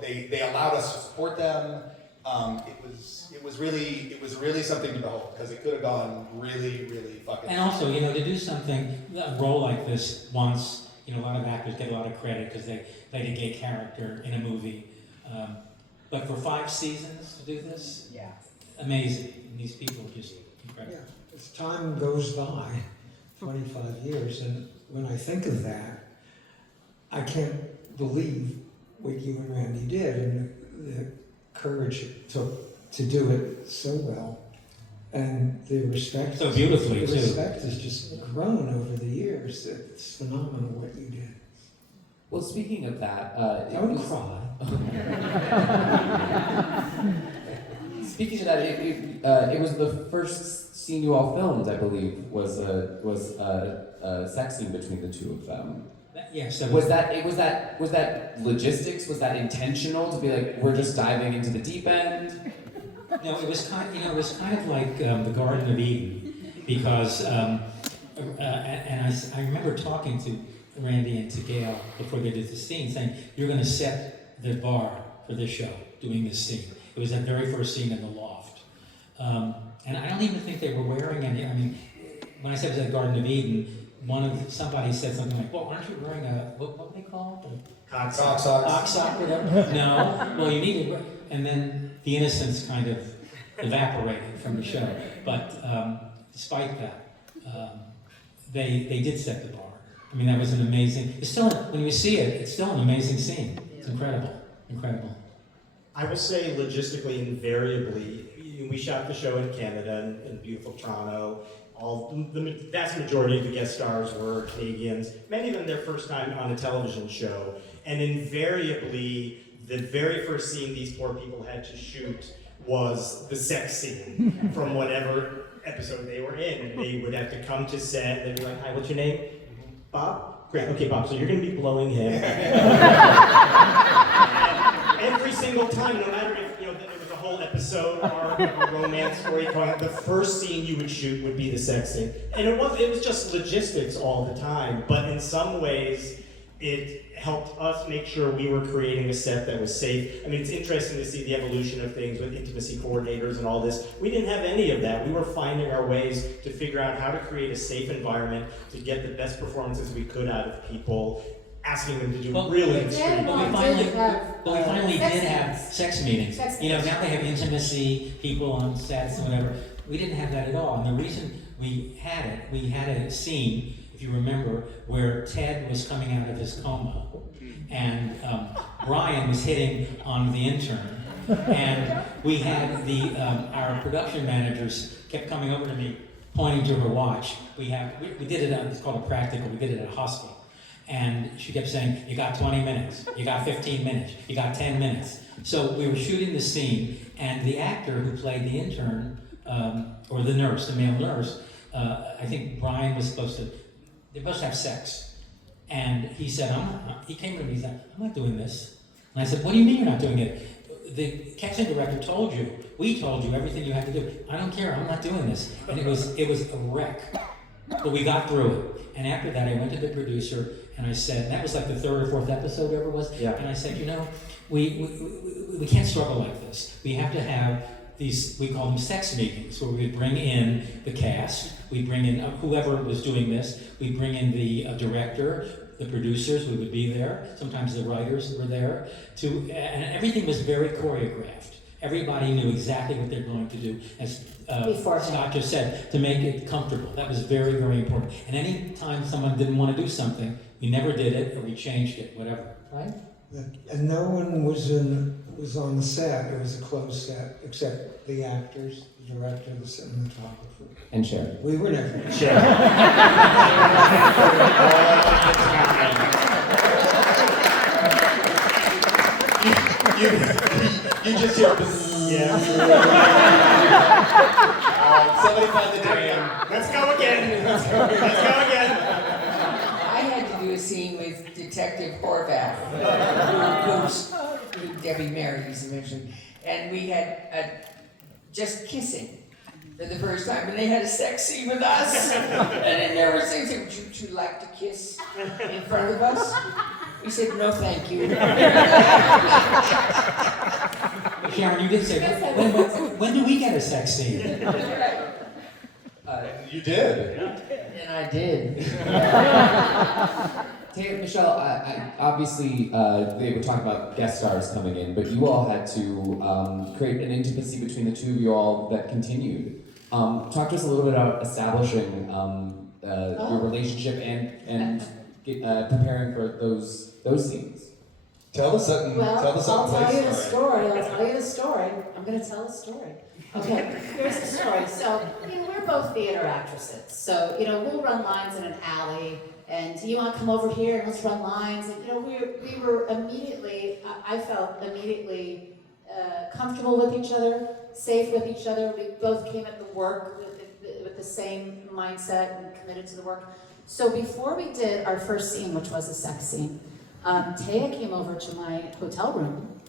they allowed us to support them. It was really something to behold, because it could have gone really, really fucking. And also, to do something, a role like this once, a lot of actors get a lot of credit because they played a gay character in a movie. But for 5 seasons to do this, amazing. And these people are just incredible. Yeah, as time goes by, 25 years, and when I think of that, I can't believe what you and Randy did and the courage it took to do it so well. And the respect, so beautifully the too. respect has just grown over the years. It's phenomenal what you did. Well, speaking of that, Don't cry. Speaking of that, it was the first scene you all filmed, I believe, was a sex scene between the two of them. Yes. Was that logistics? Was that intentional to be like, we're just diving into the deep end? No, it was kind of like the Garden of Eden, because I remember talking to Randy and to Gale before they did the scene, saying, "You're going to set the bar for this show, doing this scene." It was that very first scene in the loft, and I don't even think they were wearing any. I mean, when I said it was at Garden of Eden, somebody said something like, "Well, aren't you wearing a what were they called? Cock socks. Whatever." No, well, you need to. And then the innocence kind of evaporated from the show. But despite that, they did set the bar. I mean, that was an amazing. It's still when you see it, it's still an amazing scene. It's incredible. I will say, logistically, invariably, we shot the show in Canada, in beautiful Toronto. The vast majority of the guest stars were Canadians, many of them their first time on a television show. And invariably, the very first scene these poor people had to shoot was the sex scene from whatever episode they were in. They would have to come to set, they'd be like, "Hi, what's your name?" "Bob?" "Great, okay, Bob, so you're gonna be blowing him." Every single time, no matter if there was a whole episode or a romance story going on, the first scene you would shoot would be the sex scene. And it was just logistics all the time, but in some ways, it helped us make sure we were creating a set that was safe. I mean, it's interesting to see the evolution of things with intimacy coordinators and all this. We didn't have any of that. We were finding our ways to figure out how to create a safe environment to get the best performances we could out of people, asking them to do really extreme. But we finally did have sex meetings. Now they have intimacy, people on sets and whatever. We didn't have that at all. And the reason we had a scene, if you remember, where Ted was coming out of his coma, and Brian was hitting on the intern, and we had our production managers kept coming over to me pointing to her watch. We did it, it's called a practical, we did it at a hospital. And she kept saying, you got 20 minutes, you got 15 minutes, you got 10 minutes. So we were shooting the scene, and the actor who played the intern, or the nurse, the male nurse, I think Brian was supposed to, they were supposed to have sex. And he said, he came to me, he said, I'm not doing this. And I said, what do you mean you're not doing it? The casting director told you, we told you everything you had to do. I don't care, I'm not doing this. And it was a wreck. But we got through it. And after that, I went to the producer and I said, that was like the 3rd or 4th episode ever was. Yeah. And I said, you know, we can't struggle like this. We have to have these, we call them sex meetings, where we bring in the cast, we bring in whoever was doing this, we bring in the director, the producers, we would be there, sometimes the writers were there, and everything was very choreographed. Everybody knew exactly what they're going to do, as Scott just said, to make it comfortable. That was very, very important. And any time someone didn't want to do something, we never did it, or we changed it, whatever, right? And no one was on the set. It was a closed set, except the actors, the director, the cinematographer. And Sharon. We were never. Sharon. You just hear Yeah. somebody find the dam. Let's go again. Let's go again. I had to do a scene with Detective Horvath, who Debbie marries eventually, and we had just kissing for the first time, and they had a sex scene with us, and it never said, would you two like to kiss in front of us? We said, no thank you. Sharon, you did say, when do we get a sex scene? You did. And I did. Thea, Michelle, obviously they were talking about guest stars coming in, but you all had to create an intimacy between the two of you all that continued. Talk to us a little bit about establishing your relationship and preparing for those scenes. Tell us something. Well, tell us I'll something. tell you the story. I'll tell you the story. I'm going to tell the story. Okay, here's the story. So, we're both theater actresses. So, we'll run lines in an alley, and you want to come over here and let's run lines. And, we were immediately, I felt immediately comfortable with each other, safe with each other. We both came at the work with the same mindset and committed to the work. So before we did our first scene, which was a sex scene, Thea came over to my hotel room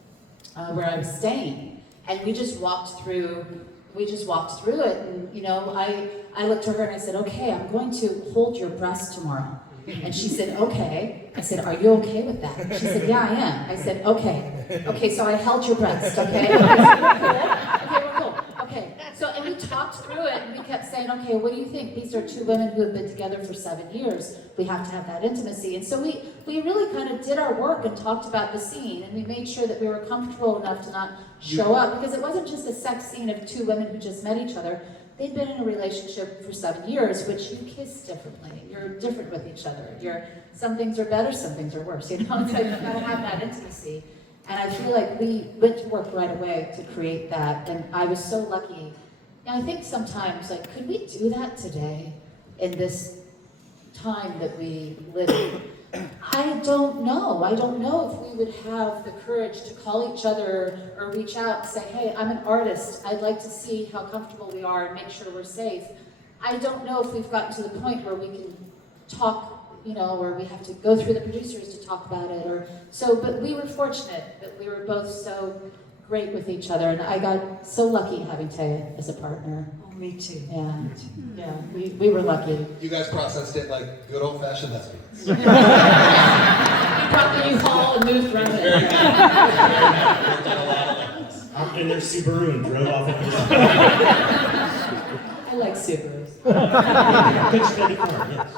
where I was staying, and we just walked through it, and I looked at her and I said, okay, I'm going to hold your breast tomorrow. And she said, okay. I said, are you okay with that? She said, yeah, I am. I said, okay, so I held your breast, okay? Okay, we're cool. Okay, so, and we talked through it, and we kept saying, okay, what do you think? These are two women who have been together for 7 years. We have to have that intimacy. And so we really kind of did our work and talked about the scene, and we made sure that we were comfortable enough to not show up, because it wasn't just a sex scene of two women who just met each other. They'd been in a relationship for 7 years, which you kiss differently. You're different with each other. Some things are better, some things are worse. So you've got to have that intimacy. And I feel like we went to work right away to create that. And I was so lucky. And I think sometimes, could we do that today in this time that we live in? I don't know. I don't know if we would have the courage to call each other or reach out and say, hey, I'm an artist. I'd like to see how comfortable we are and make sure we're safe. I don't know if we've gotten to the point where we can talk, where we have to go through the producers to talk about it. But we were fortunate that we were both so great with each other. And I got so lucky having Thea as a partner. Oh, me too. Yeah, we were lucky. You guys processed it like good old-fashioned lesbians. We brought the U-Haul and moved around it. Hopped in their Subaru and drove off of the I like Subarus. Good steady car, yes.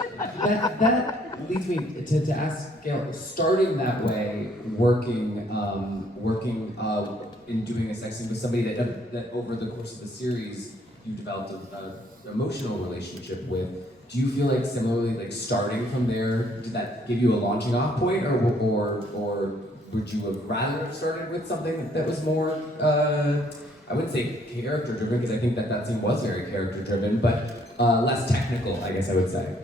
That leads me to ask Gale, starting that way, working in doing a sex scene with somebody that over the course of the series you developed an emotional relationship with. Do you feel like similarly, starting from there, did that give you a launching off point, or would you have rather started with something that was more, I wouldn't say character driven, because I think that scene was very character driven, but less technical, I guess I would say.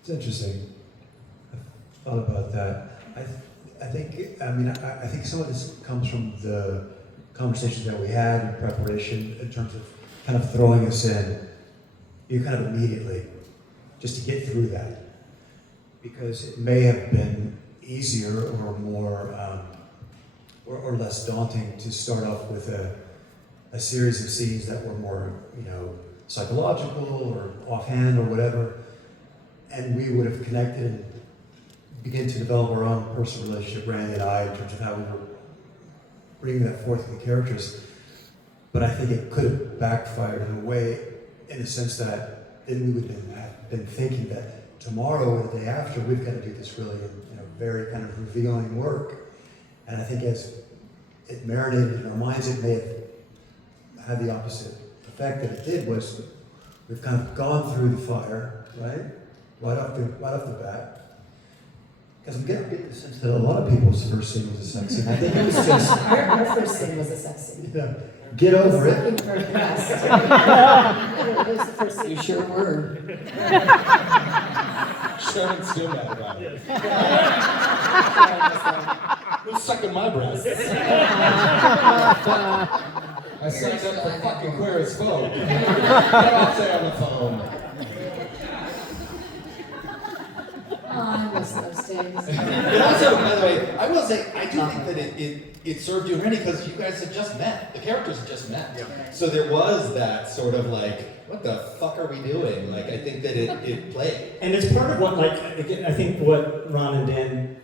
It's interesting. I thought about that. I think some of this comes from the conversations that we had in preparation in terms of kind of throwing us in, kind of immediately, just to get through that. Because it may have been easier or more, or less daunting to start off with a series of scenes that were more, psychological or offhand or whatever, and we would have connected and begin to develop our own personal relationship, Randy and I, in terms of how we were bringing that forth with the characters. But I think it could have backfired in a way, in the sense that then we would have been thinking that tomorrow or the day after, we've got to do this really, very kind of revealing work. And I think as it marinated in our minds, it may have had the opposite effect that it did. Was we've kind of gone through the fire, right off the bat. Because I'm getting the sense that a lot of people's first scene was a sex scene. I think it was just Our first scene was a sex scene. Get over it. Looking for a rest. It was the first scene. You sure were. Sharon's still mad about it. Who's sucking my breath? I signed up for fucking Queer as Folk. Get off there on the phone. Oh, I miss those days. But also, by the way, I will say, I do think that it served you and Randy because you guys had just met. The characters had just met. Yeah. So there was that sort of what the fuck are we doing? I think that it played. And it's part of what, again, I think what Ron and Dan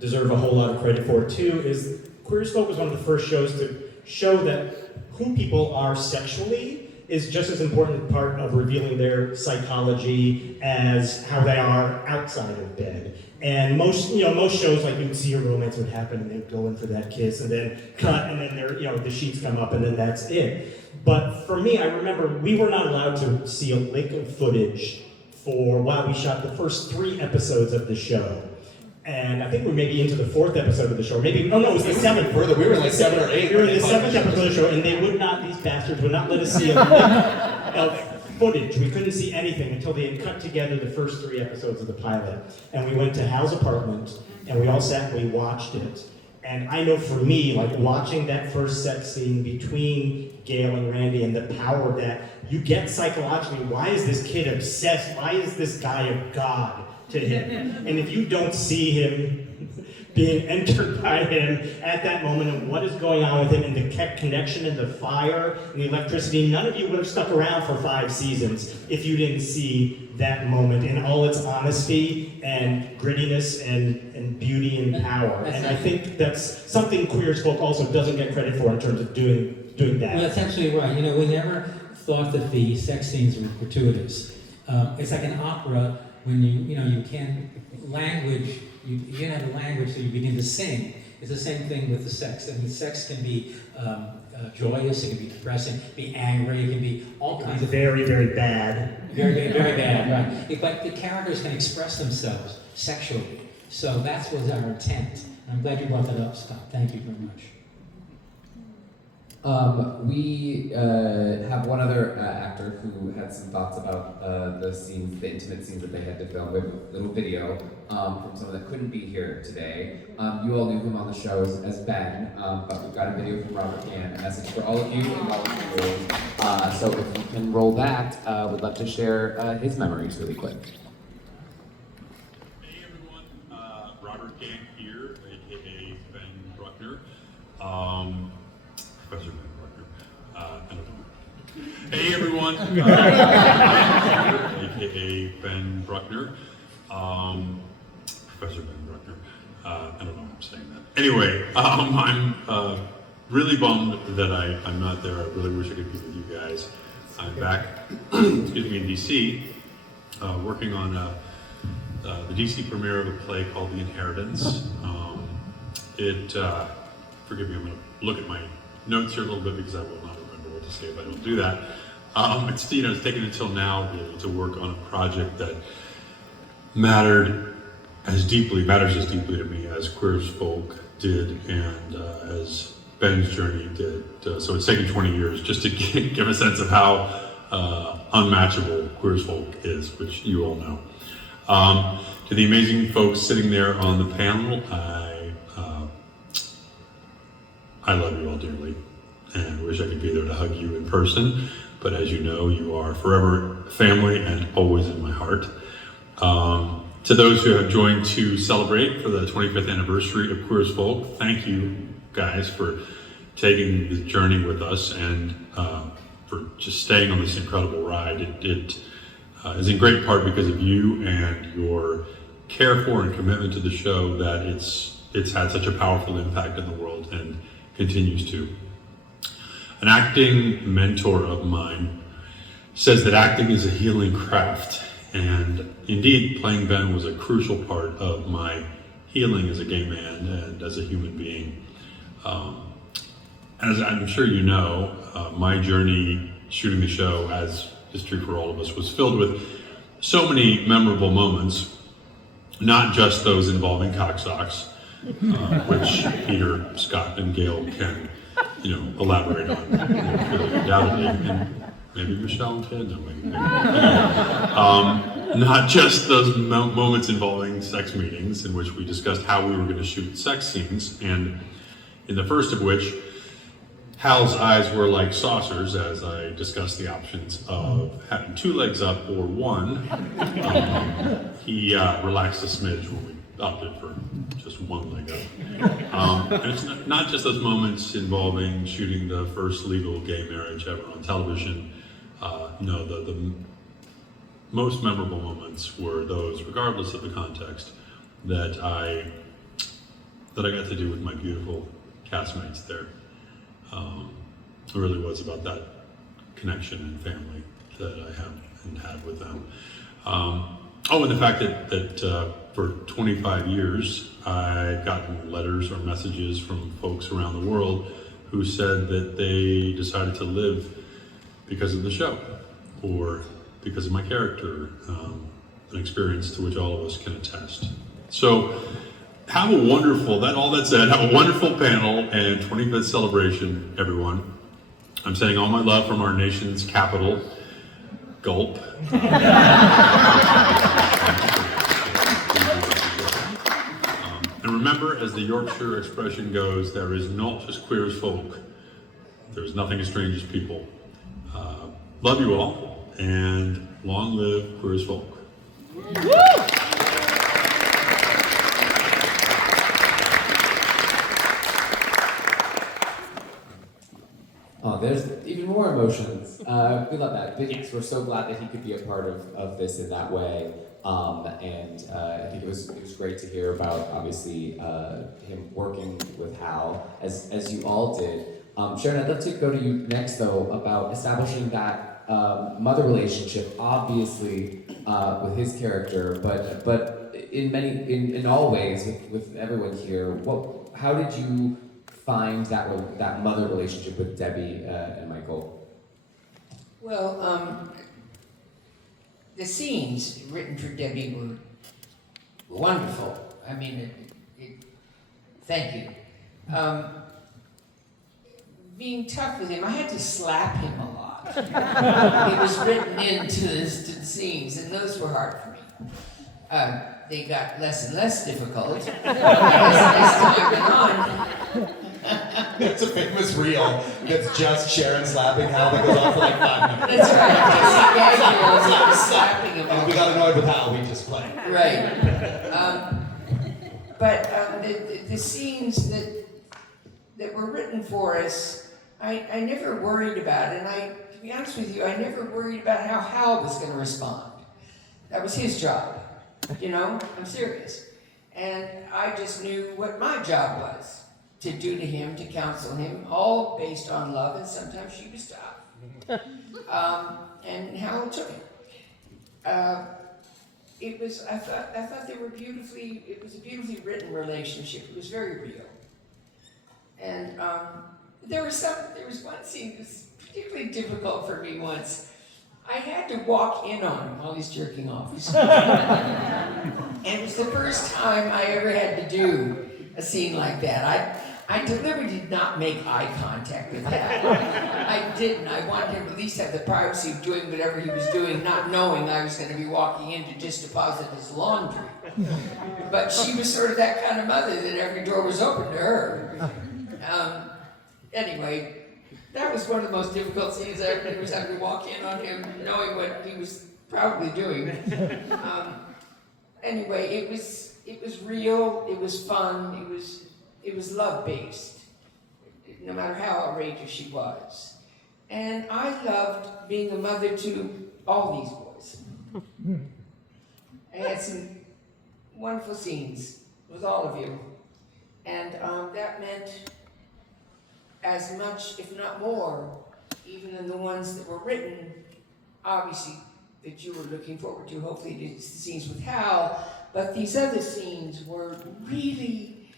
deserve a whole lot of credit for too is Queer as Folk was one of the first shows to show that who people are sexually is just as important part of revealing their psychology as how they are outside of bed. And most shows, you'd see a romance would happen and they'd go in for that kiss and then cut and then the sheets come up and then that's it. But for me, I remember we were not allowed to see a lick of footage while we shot the first 3 episodes of the show. And I think we're maybe into the 4th episode of the show. Maybe, no, it was the 7th. Further, we were in 7 or 8. We were in the 7th episode of the show, and these bastards would not let us see a lick of footage. We couldn't see anything until they had cut together the first 3 episodes of the pilot. And we went to Hal's apartment, and we all sat and we watched it. And I know for me, watching that first sex scene between Gale and Randy and the power that you get psychologically, why is this kid obsessed? Why is this guy a god to him? And if you don't see him being entered by him at that moment and what is going on with him and the connection and the fire and the electricity, none of you would have stuck around for 5 seasons if you didn't see that moment in all its honesty and grittiness and beauty and power. And I think that's something Queer as Folk also doesn't get credit for in terms of doing that. Well, that's actually right. We never thought that the sex scenes were gratuitous. It's like an opera when you can't language. You can't have a language, so you begin to sing. It's the same thing with the sex. I mean, sex can be joyous, it can be depressing, be angry, it can be all kinds of... Very, very bad. Very, very bad, right. But the characters can express themselves sexually. So that was our intent. I'm glad you brought that up, Scott. Thank you very much. We have one other actor who had some thoughts about the intimate scenes that they had to film. We have a little video from someone that couldn't be here today. You all knew him on the show as Ben, but we've got a video from Robert Gant, a message for all of you and all of you. So if you can roll that, we'd love to share his memories really quick. Hey everyone, Robert Gant here, aka Ben Bruckner. Professor Ben Bruckner. I don't know. Hey everyone, aka Ben Bruckner. Professor Ben Bruckner. I don't know why I'm saying that. Anyway, I'm really bummed that I'm not there. I really wish I could be with you guys. I'm back, excuse me, in DC, working on the DC premiere of a play called The Inheritance. Forgive me, I'm going to look at my notes here a little bit because I will not remember what to say if I don't do that. It's taken until now to work on a project that matters as deeply to me as Queer as Folk did, and as Ben's journey did. So it's taken 20 years just to give a sense of how unmatchable Queer as Folk is, which you all know. To the amazing folks sitting there on the panel, I love you all dearly and wish I could be there to hug you in person. But as you know, you are forever family and always in my heart. To those who have joined to celebrate for the 25th anniversary of Queer as Folk, thank you guys for taking the journey with us and for just staying on this incredible ride. It is in great part because of you and your care for and commitment to the show that it's had such a powerful impact in the world and continues to. An acting mentor of mine says that acting is a healing craft, and indeed playing Ben was a crucial part of my healing as a gay man and as a human being. As I'm sure you know, my journey shooting the show, as is true for all of us, was filled with so many memorable moments, not just those involving cocksocks, which Peter, Scott, and Gale can, elaborate on, really undoubtedly, and maybe Michelle and Ted, no, maybe. Not just those moments involving sex meetings in which we discussed how we were going to shoot sex scenes, and in the first of which, Hal's eyes were like saucers as I discussed the options of having 2 legs up or 1. He relaxed a smidge when we opted for just 1 leg up. And it's not just those moments involving shooting the first legal gay marriage ever on television. No, the most memorable moments were those, regardless of the context, that I got to do with my beautiful castmates there. It really was about that connection and family that I have and had with them. And the fact that for 25 years, I've gotten letters or messages from folks around the world who said that they decided to live because of the show or because of my character, an experience to which all of us can attest. So have a wonderful, all that said, have a wonderful panel and 25th celebration, everyone. I'm sending all my love from our nation's capital, Gulp. And remember, as the Yorkshire expression goes, there is naught as queer as folk. There is nothing as strange as people. Love you all, and long live Queer as Folk. Oh, there's even more emotions. We love that. But yes, we're so glad that he could be a part of this in that way. I think it was great to hear about, obviously, him working with Hal, as you all did. Sharon, I'd love to go to you next, though, about establishing that mother relationship, obviously, with his character, but in all ways, with everyone here. How did you find that mother relationship with Debbie and Michael? Well, the scenes written for Debbie were wonderful. I mean, thank you. Being tough with him, I had to slap him a lot. It was written into the scenes, and those were hard for me. They got less and less difficult as time went on. It's a famous reel that's just Sharon slapping Hal that goes on for like 5 minutes. That's right. Just slapping him. And we got annoyed with Hal, we just played. Right. But the scenes that were written for us, I never worried about it. And to be honest with you, I never worried about how Hal was going to respond. That was his job. I'm serious. And I just knew what my job was. To do to him, to counsel him, all based on love, and sometimes she was tough. And Hal took it. I thought they were it was a beautifully written relationship. It was very real. And there was one scene that was particularly difficult for me once. I had to walk in on him while he's jerking off. And it was the first time I ever had to do a scene like that. I deliberately did not make eye contact with Hal. I didn't. I wanted him to at least have the privacy of doing whatever he was doing, not knowing I was going to be walking in to just deposit his laundry. But she was sort of that kind of mother that every door was open to her. Anyway, that was one of the most difficult scenes I ever did, was having to walk in on him, knowing what he was probably doing. Anyway, it was real, it was fun, it was love-based, no matter how outrageous she was. And I loved being a mother to all these boys. I had some wonderful scenes with all of you. And that meant as much, if not more, even than the ones that were written, obviously, that you were looking forward to. Hopefully it's the scenes with Hal, but these other scenes were really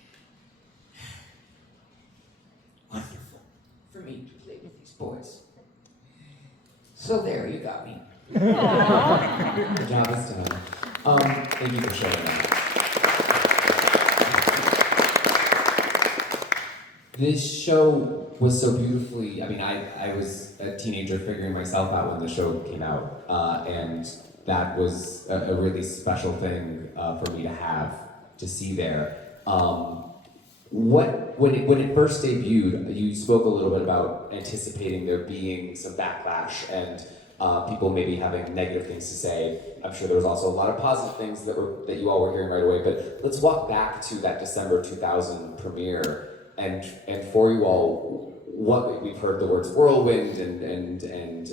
wonderful for me to play with these boys. So there, you got me. The job is done. Thank you for sharing that. This show was so beautifully, I mean, I was a teenager figuring myself out when the show came out, and that was a really special thing for me to have, to see there. When it first debuted, you spoke a little bit about anticipating there being some backlash and people maybe having negative things to say. I'm sure there was also a lot of positive things that you all were hearing right away, but let's walk back to that December 2000 premiere. And for you all, what we've heard the words whirlwind and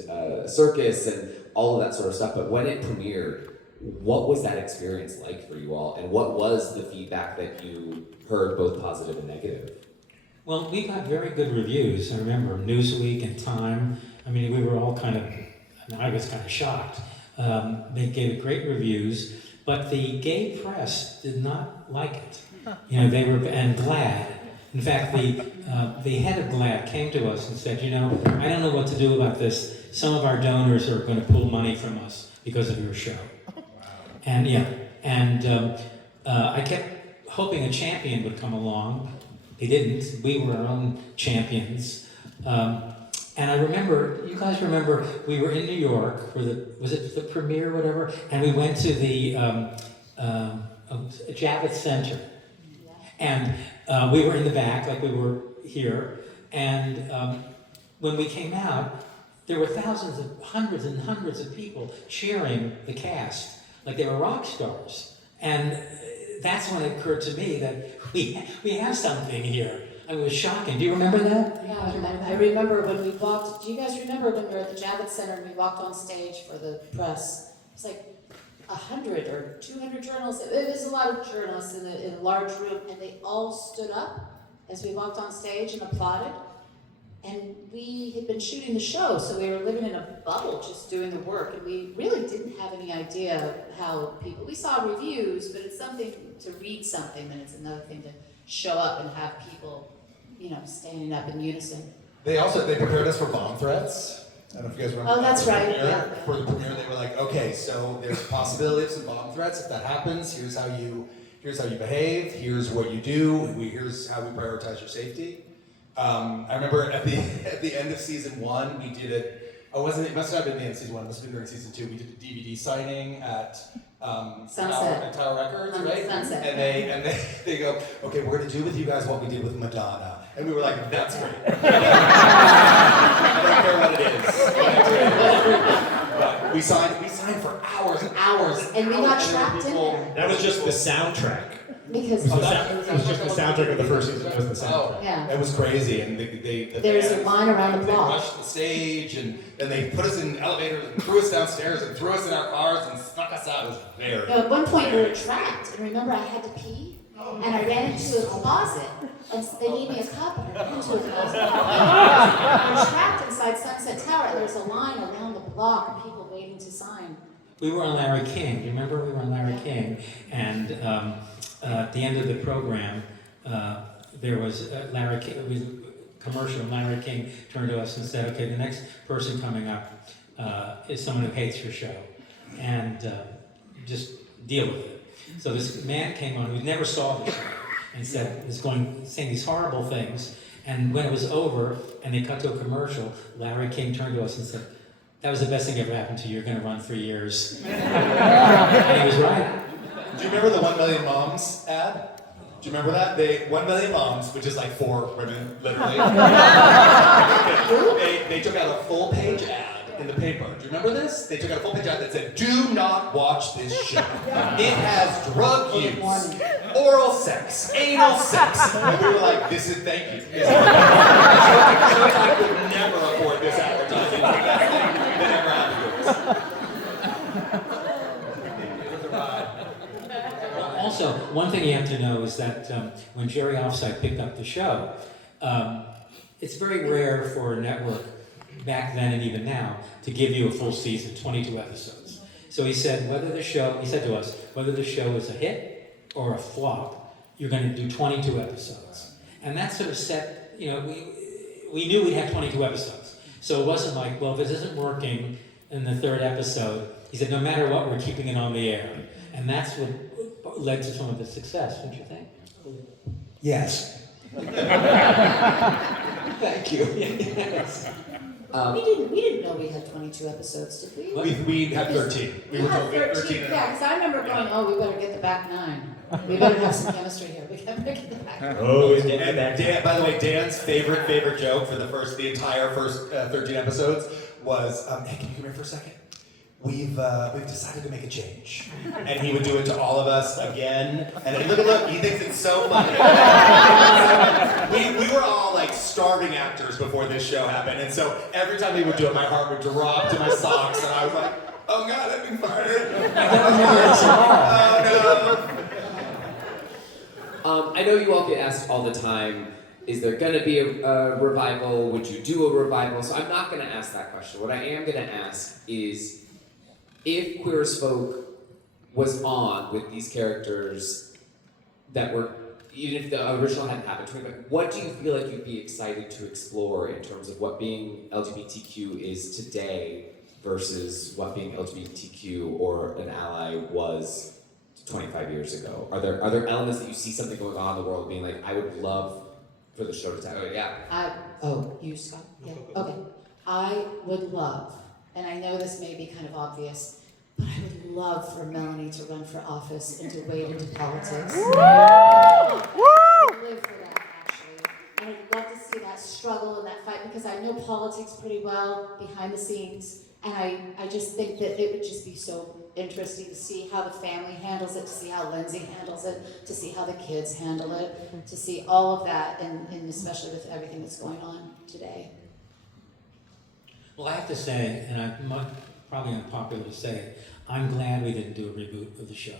circus and all of that sort of stuff, but when it premiered, what was that experience like for you all, and what was the feedback that you heard, both positive and negative? Well, we got very good reviews. I remember Newsweek and Time. I mean, we were all I was kind of shocked. They gave great reviews, but the gay press did not like it. You know, and GLAAD. In fact, the head of GLAAD came to us and said, you know, I don't know what to do about this. Some of our donors are going to pull money from us because of your show. And I kept hoping a champion would come along. He didn't. We were our own champions. And I remember, you guys remember, we were in New York for was it the premiere or whatever? And we went to the Javits Center. And we were in the back, like we were here. And when we came out, there were hundreds and hundreds of people cheering the cast, like they were rock stars. And that's when it occurred to me that we have something here. I mean, it was shocking. Do you remember that? Yeah, I remember when we walked. Do you guys remember when we were at the Javits Center and we walked on stage for the press? It was like 100 or 200 journalists. It was a lot of journalists in a large room, and they all stood up as we walked on stage and applauded. And we had been shooting the show, so we were living in a bubble, just doing the work, and we really didn't have any idea how people. We saw reviews, but it's something to read something, and it's another thing to show up and have people, you know, standing up in unison. They prepared us for bomb threats. I don't know if you guys remember. Oh, that's right. Yeah. For the premiere, they were like, okay, so there's a possibility of some bomb threats. If that happens, here's how you behave. Here's what you do. Here's how we prioritize your safety. I remember at the end of season 1, we did it. Oh, it must not have been the end of season 1. It must have been during season 2. We did a DVD signing at Tower Records, right? Sunset. And they go, okay, we're gonna do with you guys what we did with Madonna. And we were like, that's great. I don't care what it is. But we signed for hours and hours. And we got trapped in there. That was just the soundtrack. Because it was just the soundtrack of the first season. It was the soundtrack. Yeah. It was crazy, and there's a line around the block. They rushed the stage, and then they put us in elevators and threw us downstairs and threw us in our cars and snuck us out. It was very. At one point we were trapped, and remember I had to pee, and I ran into a closet, and they gave me a cup, and I ran into a closet. I'm trapped inside Sunset Tower, and there's a line around the block of people waiting to sign. We were on Larry King. Do you remember we were on Larry King? And at the end of the program, there was Larry King. It was a commercial. Larry King turned to us and said, "Okay, the next person coming up is someone who hates your show, and just deal with it." So this man came on who never saw the show, and saying these horrible things. And when it was over and they cut to a commercial, Larry King turned to us and said, "That was the best thing ever happened to you. You're going to run 3 years." And he was right. Do you remember the 1 Million Moms ad? Do you remember that? 1 Million Moms, which is like 4 women, literally. they took out a full page ad in the paper. Do you remember this? They took out a full page ad that said, "Do not watch this show. It has drug use, oral sex, anal sex." And we were like, "This is, thank you." Showtime would never afford this advertising. It's the best thing that ever happened to us. Also, one thing you have to know is that when Jerry Offside picked up the show, it's very rare for a network back then and even now to give you a full season, 22 episodes. So he said to us, whether the show is a hit or a flop, you're going to do 22 episodes. And that sort of set, we knew we'd have 22 episodes. So it wasn't like, well, if this isn't working in the 3rd episode, he said, no matter what, we're keeping it on the air. And that's what led to some of the success, don't you think? Yes. Thank you. Yes. We didn't know we had 22 episodes, did we? We had 13. We were told we had 13. Yeah, because I remember going, oh, we better get the back 9. We better have some chemistry here. We better get the back 9. Always get the back. Dan, by the way, Dan's favorite joke for the entire first 13 episodes was, "Hey, can you come here for a second? We've decided to make a change." And he would do it to all of us again. And then look, he thinks it's so funny. we were all like starving actors before this show happened. And so every time he would do it, my heart would drop to my socks. And I was like, oh God, I've been fired. Oh no. I know you all get asked all the time, is there going to be a revival? Would you do a revival? So I'm not going to ask that question. What I am going to ask is, if Queer as Folk was on with these characters that were, even if the original hadn't happened, what do you feel like you'd be excited to explore in terms of what being LGBTQ is today versus what being LGBTQ or an ally was 25 years ago? Are there elements that you see something going on in the world being like, I would love for the show to tell? Oh, yeah. You, Scott? Yeah. Okay. I would love, and I know this may be kind of obvious, but I would love for Melanie to run for office and to wade into politics. I would live for that, actually. And I'd love to see that struggle and that fight, because I know politics pretty well behind the scenes, and I just think that it would just be so interesting to see how the family handles it, to see how Lindsay handles it, to see how the kids handle it, to see all of that, and especially with everything that's going on today. Well, I have to say, and I'm probably unpopular to say it, I'm glad we didn't do a reboot of the show.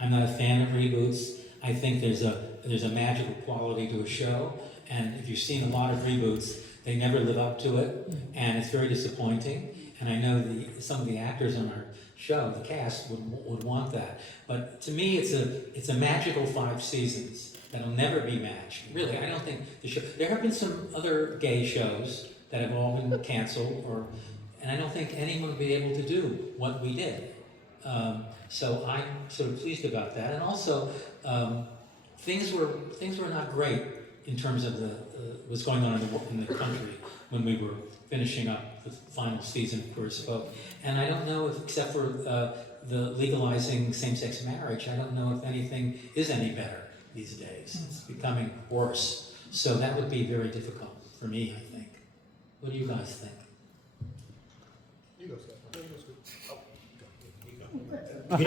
I'm not a fan of reboots. I think there's a magical quality to a show, and if you've seen a lot of reboots, they never live up to it, and it's very disappointing. And I know some of the actors on our show, the cast, would want that. But to me, it's a magical 5 seasons that'll never be matched. Really, I don't think the show. There have been some other gay shows that have all been canceled, and I don't think anyone would be able to do what we did. So I'm sort of pleased about that. And also, things were not great in terms of what's going on in the country when we were finishing up the final season of Queer as Folk. And I don't know if, except for the legalizing same-sex marriage, I don't know if anything is any better these days. It's becoming worse. So that would be very difficult for me, I think. What do you guys think? No,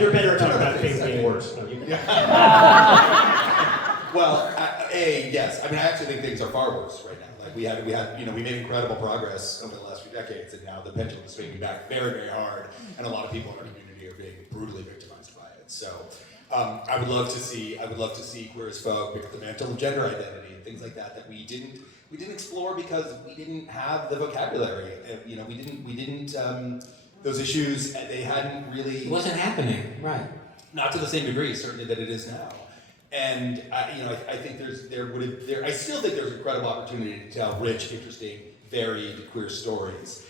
you're better at talking about things being worse. No, Well, yes. I mean, I actually think things are far worse right now. Like we made incredible progress over the last few decades, and now the pendulum is swinging back very, very hard, and a lot of people in our community are being brutally victimized by it. So, I would love to see Queer as Folk pick up the mantle of gender identity and things like that we didn't explore because we didn't have the vocabulary. We didn't. Those issues, they hadn't really. It wasn't happening, right? Not to the same degree, certainly, that it is now. And I think I still think there's incredible opportunity to tell rich, interesting, varied queer stories.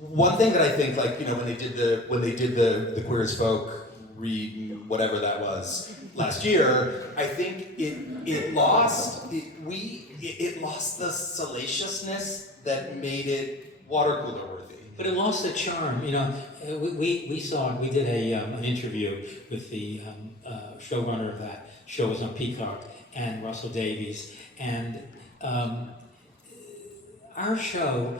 One thing that I think, when they did the Queer as Folk read whatever that was last year, I think it lost the salaciousness that made it water cooler worthy. But it lost the charm, you know. We saw it. We did an interview with the showrunner of that show. It was on Peacock, and Russell Davies. And our show,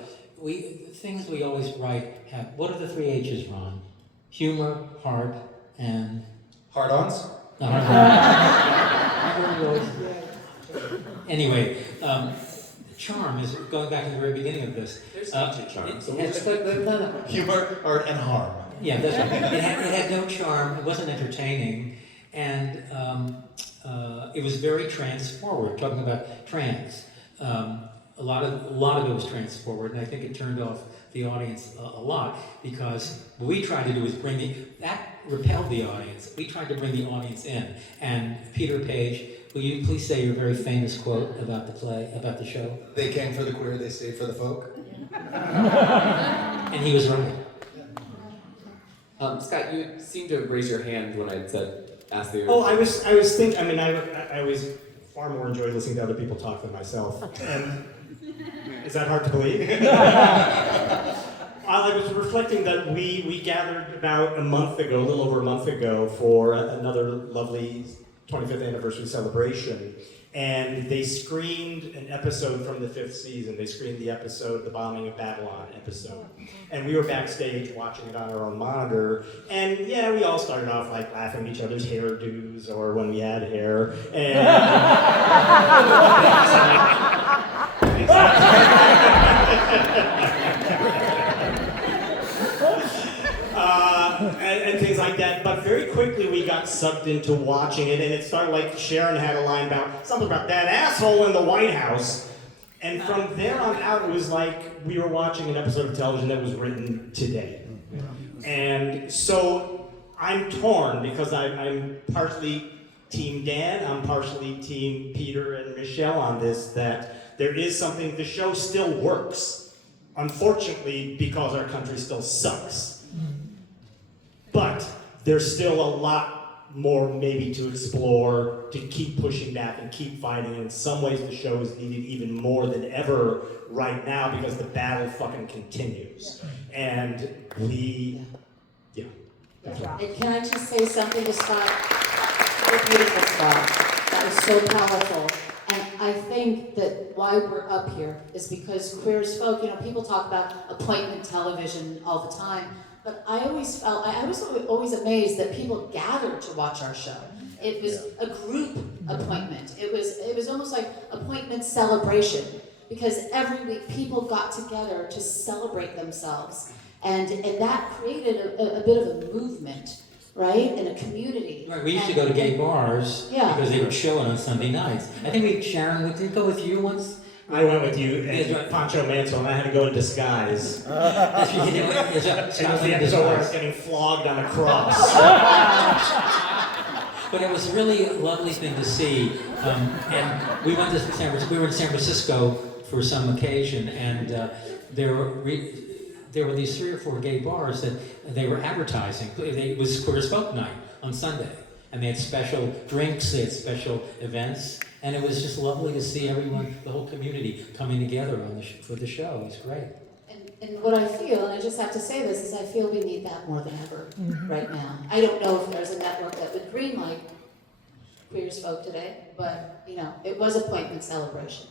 things we always write have. What are the 3 H's, Ron? Humor, heart, and hard-ons. No, hard-ons. Anyway. Charm is going back to the very beginning of this. There's ancient charm. So humor, art, and harm. Yeah, that's right. It had no charm. It wasn't entertaining, and it was very trans-forward. Talking about trans, a lot of it was trans-forward, and I think it turned off the audience a lot because what we tried to do was that repelled the audience. We tried to bring the audience in, and Peter Paige. Will you please say your very famous quote about the play, about the show? They came for the queer, they stayed for the folk. And he was right. Scott, you seemed to raise your hand when I asked you. Oh, I was thinking. I mean, I always far more enjoy listening to other people talk than myself. And is that hard to believe? I was reflecting that we gathered about a little over a month ago, for another lovely 25th anniversary celebration, and they screened an episode from the 5th season. They screened the episode, the Bombing of Babylon episode, and we were backstage watching it on our own monitor, and yeah, we all started off like laughing at each other's hairdos, or when we had hair, and and things like that, but very quickly we got sucked into watching it, and it started like Sharon had a line about something about that asshole in the White House, and from there on out it was like we were watching an episode of television that was written today. And so I'm torn because I'm partially Team Dan, I'm partially Team Peter and Michelle on this, that there is something, the show still works, unfortunately, because our country still sucks. But there's still a lot more maybe to explore, to keep pushing back and keep fighting. And in some ways the show is needed even more than ever right now because the battle fucking continues. And that's right. And can I just say something to Scott? You're beautiful, Scott. That was so powerful. And I think that why we're up here is because queer as folk, people talk about appointment television all the time. But I always felt, I was always amazed that people gathered to watch our show. It was a group appointment. It was almost like appointment celebration, because every week people got together to celebrate themselves. And that created a bit of a movement, right? And a community. Right, we used to go to gay bars because they would show it on Sunday nights. I think Sharon, did it go with you once? I went with you and Pancho Mansell, and I had to go in disguise. That's what you did. It was the episode where I was getting flogged on a cross. But it was a really lovely thing to see. And we went to we were in San Francisco for some occasion, and there were these 3 or 4 gay bars that they were advertising. It was Queer as Folk Night on Sunday, and they had special drinks, they had special events. And it was just lovely to see everyone, the whole community, coming together for the show. It was great. And what I feel, and I just have to say this, is I feel we need that more than ever right now. I don't know if there's a network that would greenlight Queer as Folk today, but it was appointment celebration.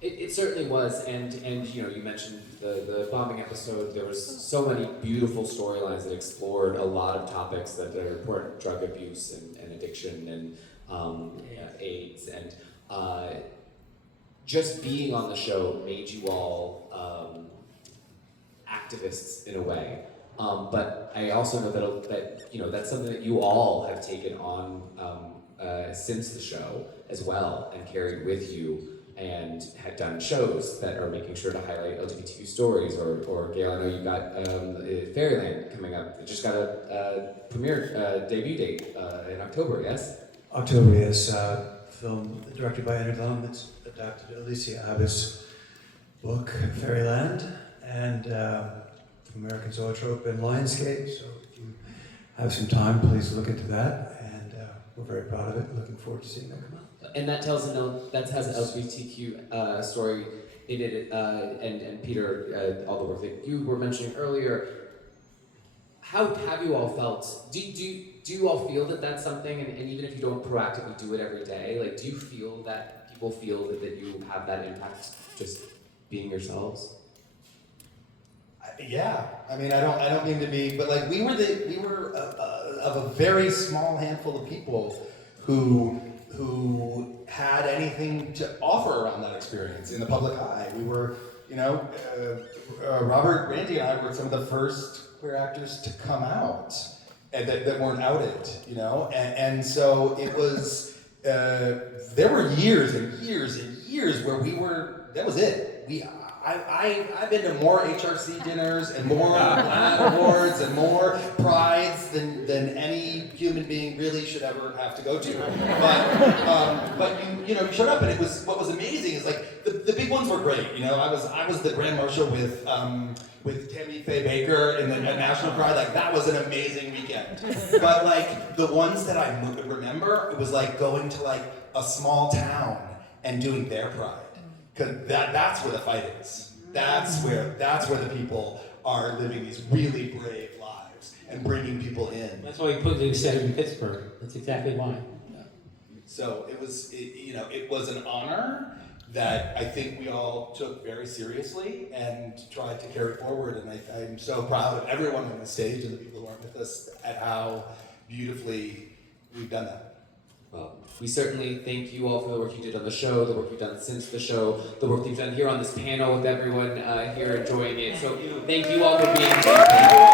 It certainly was, and you mentioned the bombing episode. There was so many beautiful storylines that explored a lot of topics that are important: drug abuse and addiction and AIDS, and just being on the show made you all activists in a way. But I also know that that's something that you all have taken on since the show as well and carried with you, and had done shows that are making sure to highlight LGBTQ stories, or Gale, I know you've got Fairyland coming up. It just got a premiere debut date in October, yes? October, yes. Film directed by Andrew Lowell. It's adapted Alicia Abbas' book, Fairyland, and from American Zoetrope and Lionsgate. So if you have some time, please look into that. And we're very proud of it. Looking forward to seeing that come out. And that has an LGBTQ story in it, and Peter, all the work that you were mentioning earlier. How have you all felt? Do you all feel that that's something, and even if you don't proactively do it every day, like, do you feel that people feel that you have that impact just being yourselves? Yeah, I mean, I don't mean to be, but like we were of a very small handful of people who had anything to offer around that experience in the public eye. We were, Robert, Randy, and I were some of the first queer actors to come out and that weren't outed, and so it was. There were years and years and years where that was it. I've been to more HRC dinners and more GLAAD awards and more prides than any human being really should ever have to go to. But you showed up, and it was, what was amazing is like the big ones were great. I was the Grand Marshal with Tammy Faye Baker in the National Pride. Like, that was an amazing weekend. But like the ones that I remember, it was like going to like a small town and doing their pride. Because that's where the fight is. That's where the people are living these really brave lives and bringing people in. That's why we put the set in Pittsburgh. That's exactly why. Yeah. So it was an honor that I think we all took very seriously and tried to carry forward. And I'm so proud of everyone on the stage and the people who aren't with us at how beautifully we've done that. Well, we certainly thank you all for the work you did on the show, the work you've done since the show, the work you've done here on this panel with everyone here enjoying it. So thank you all for being here.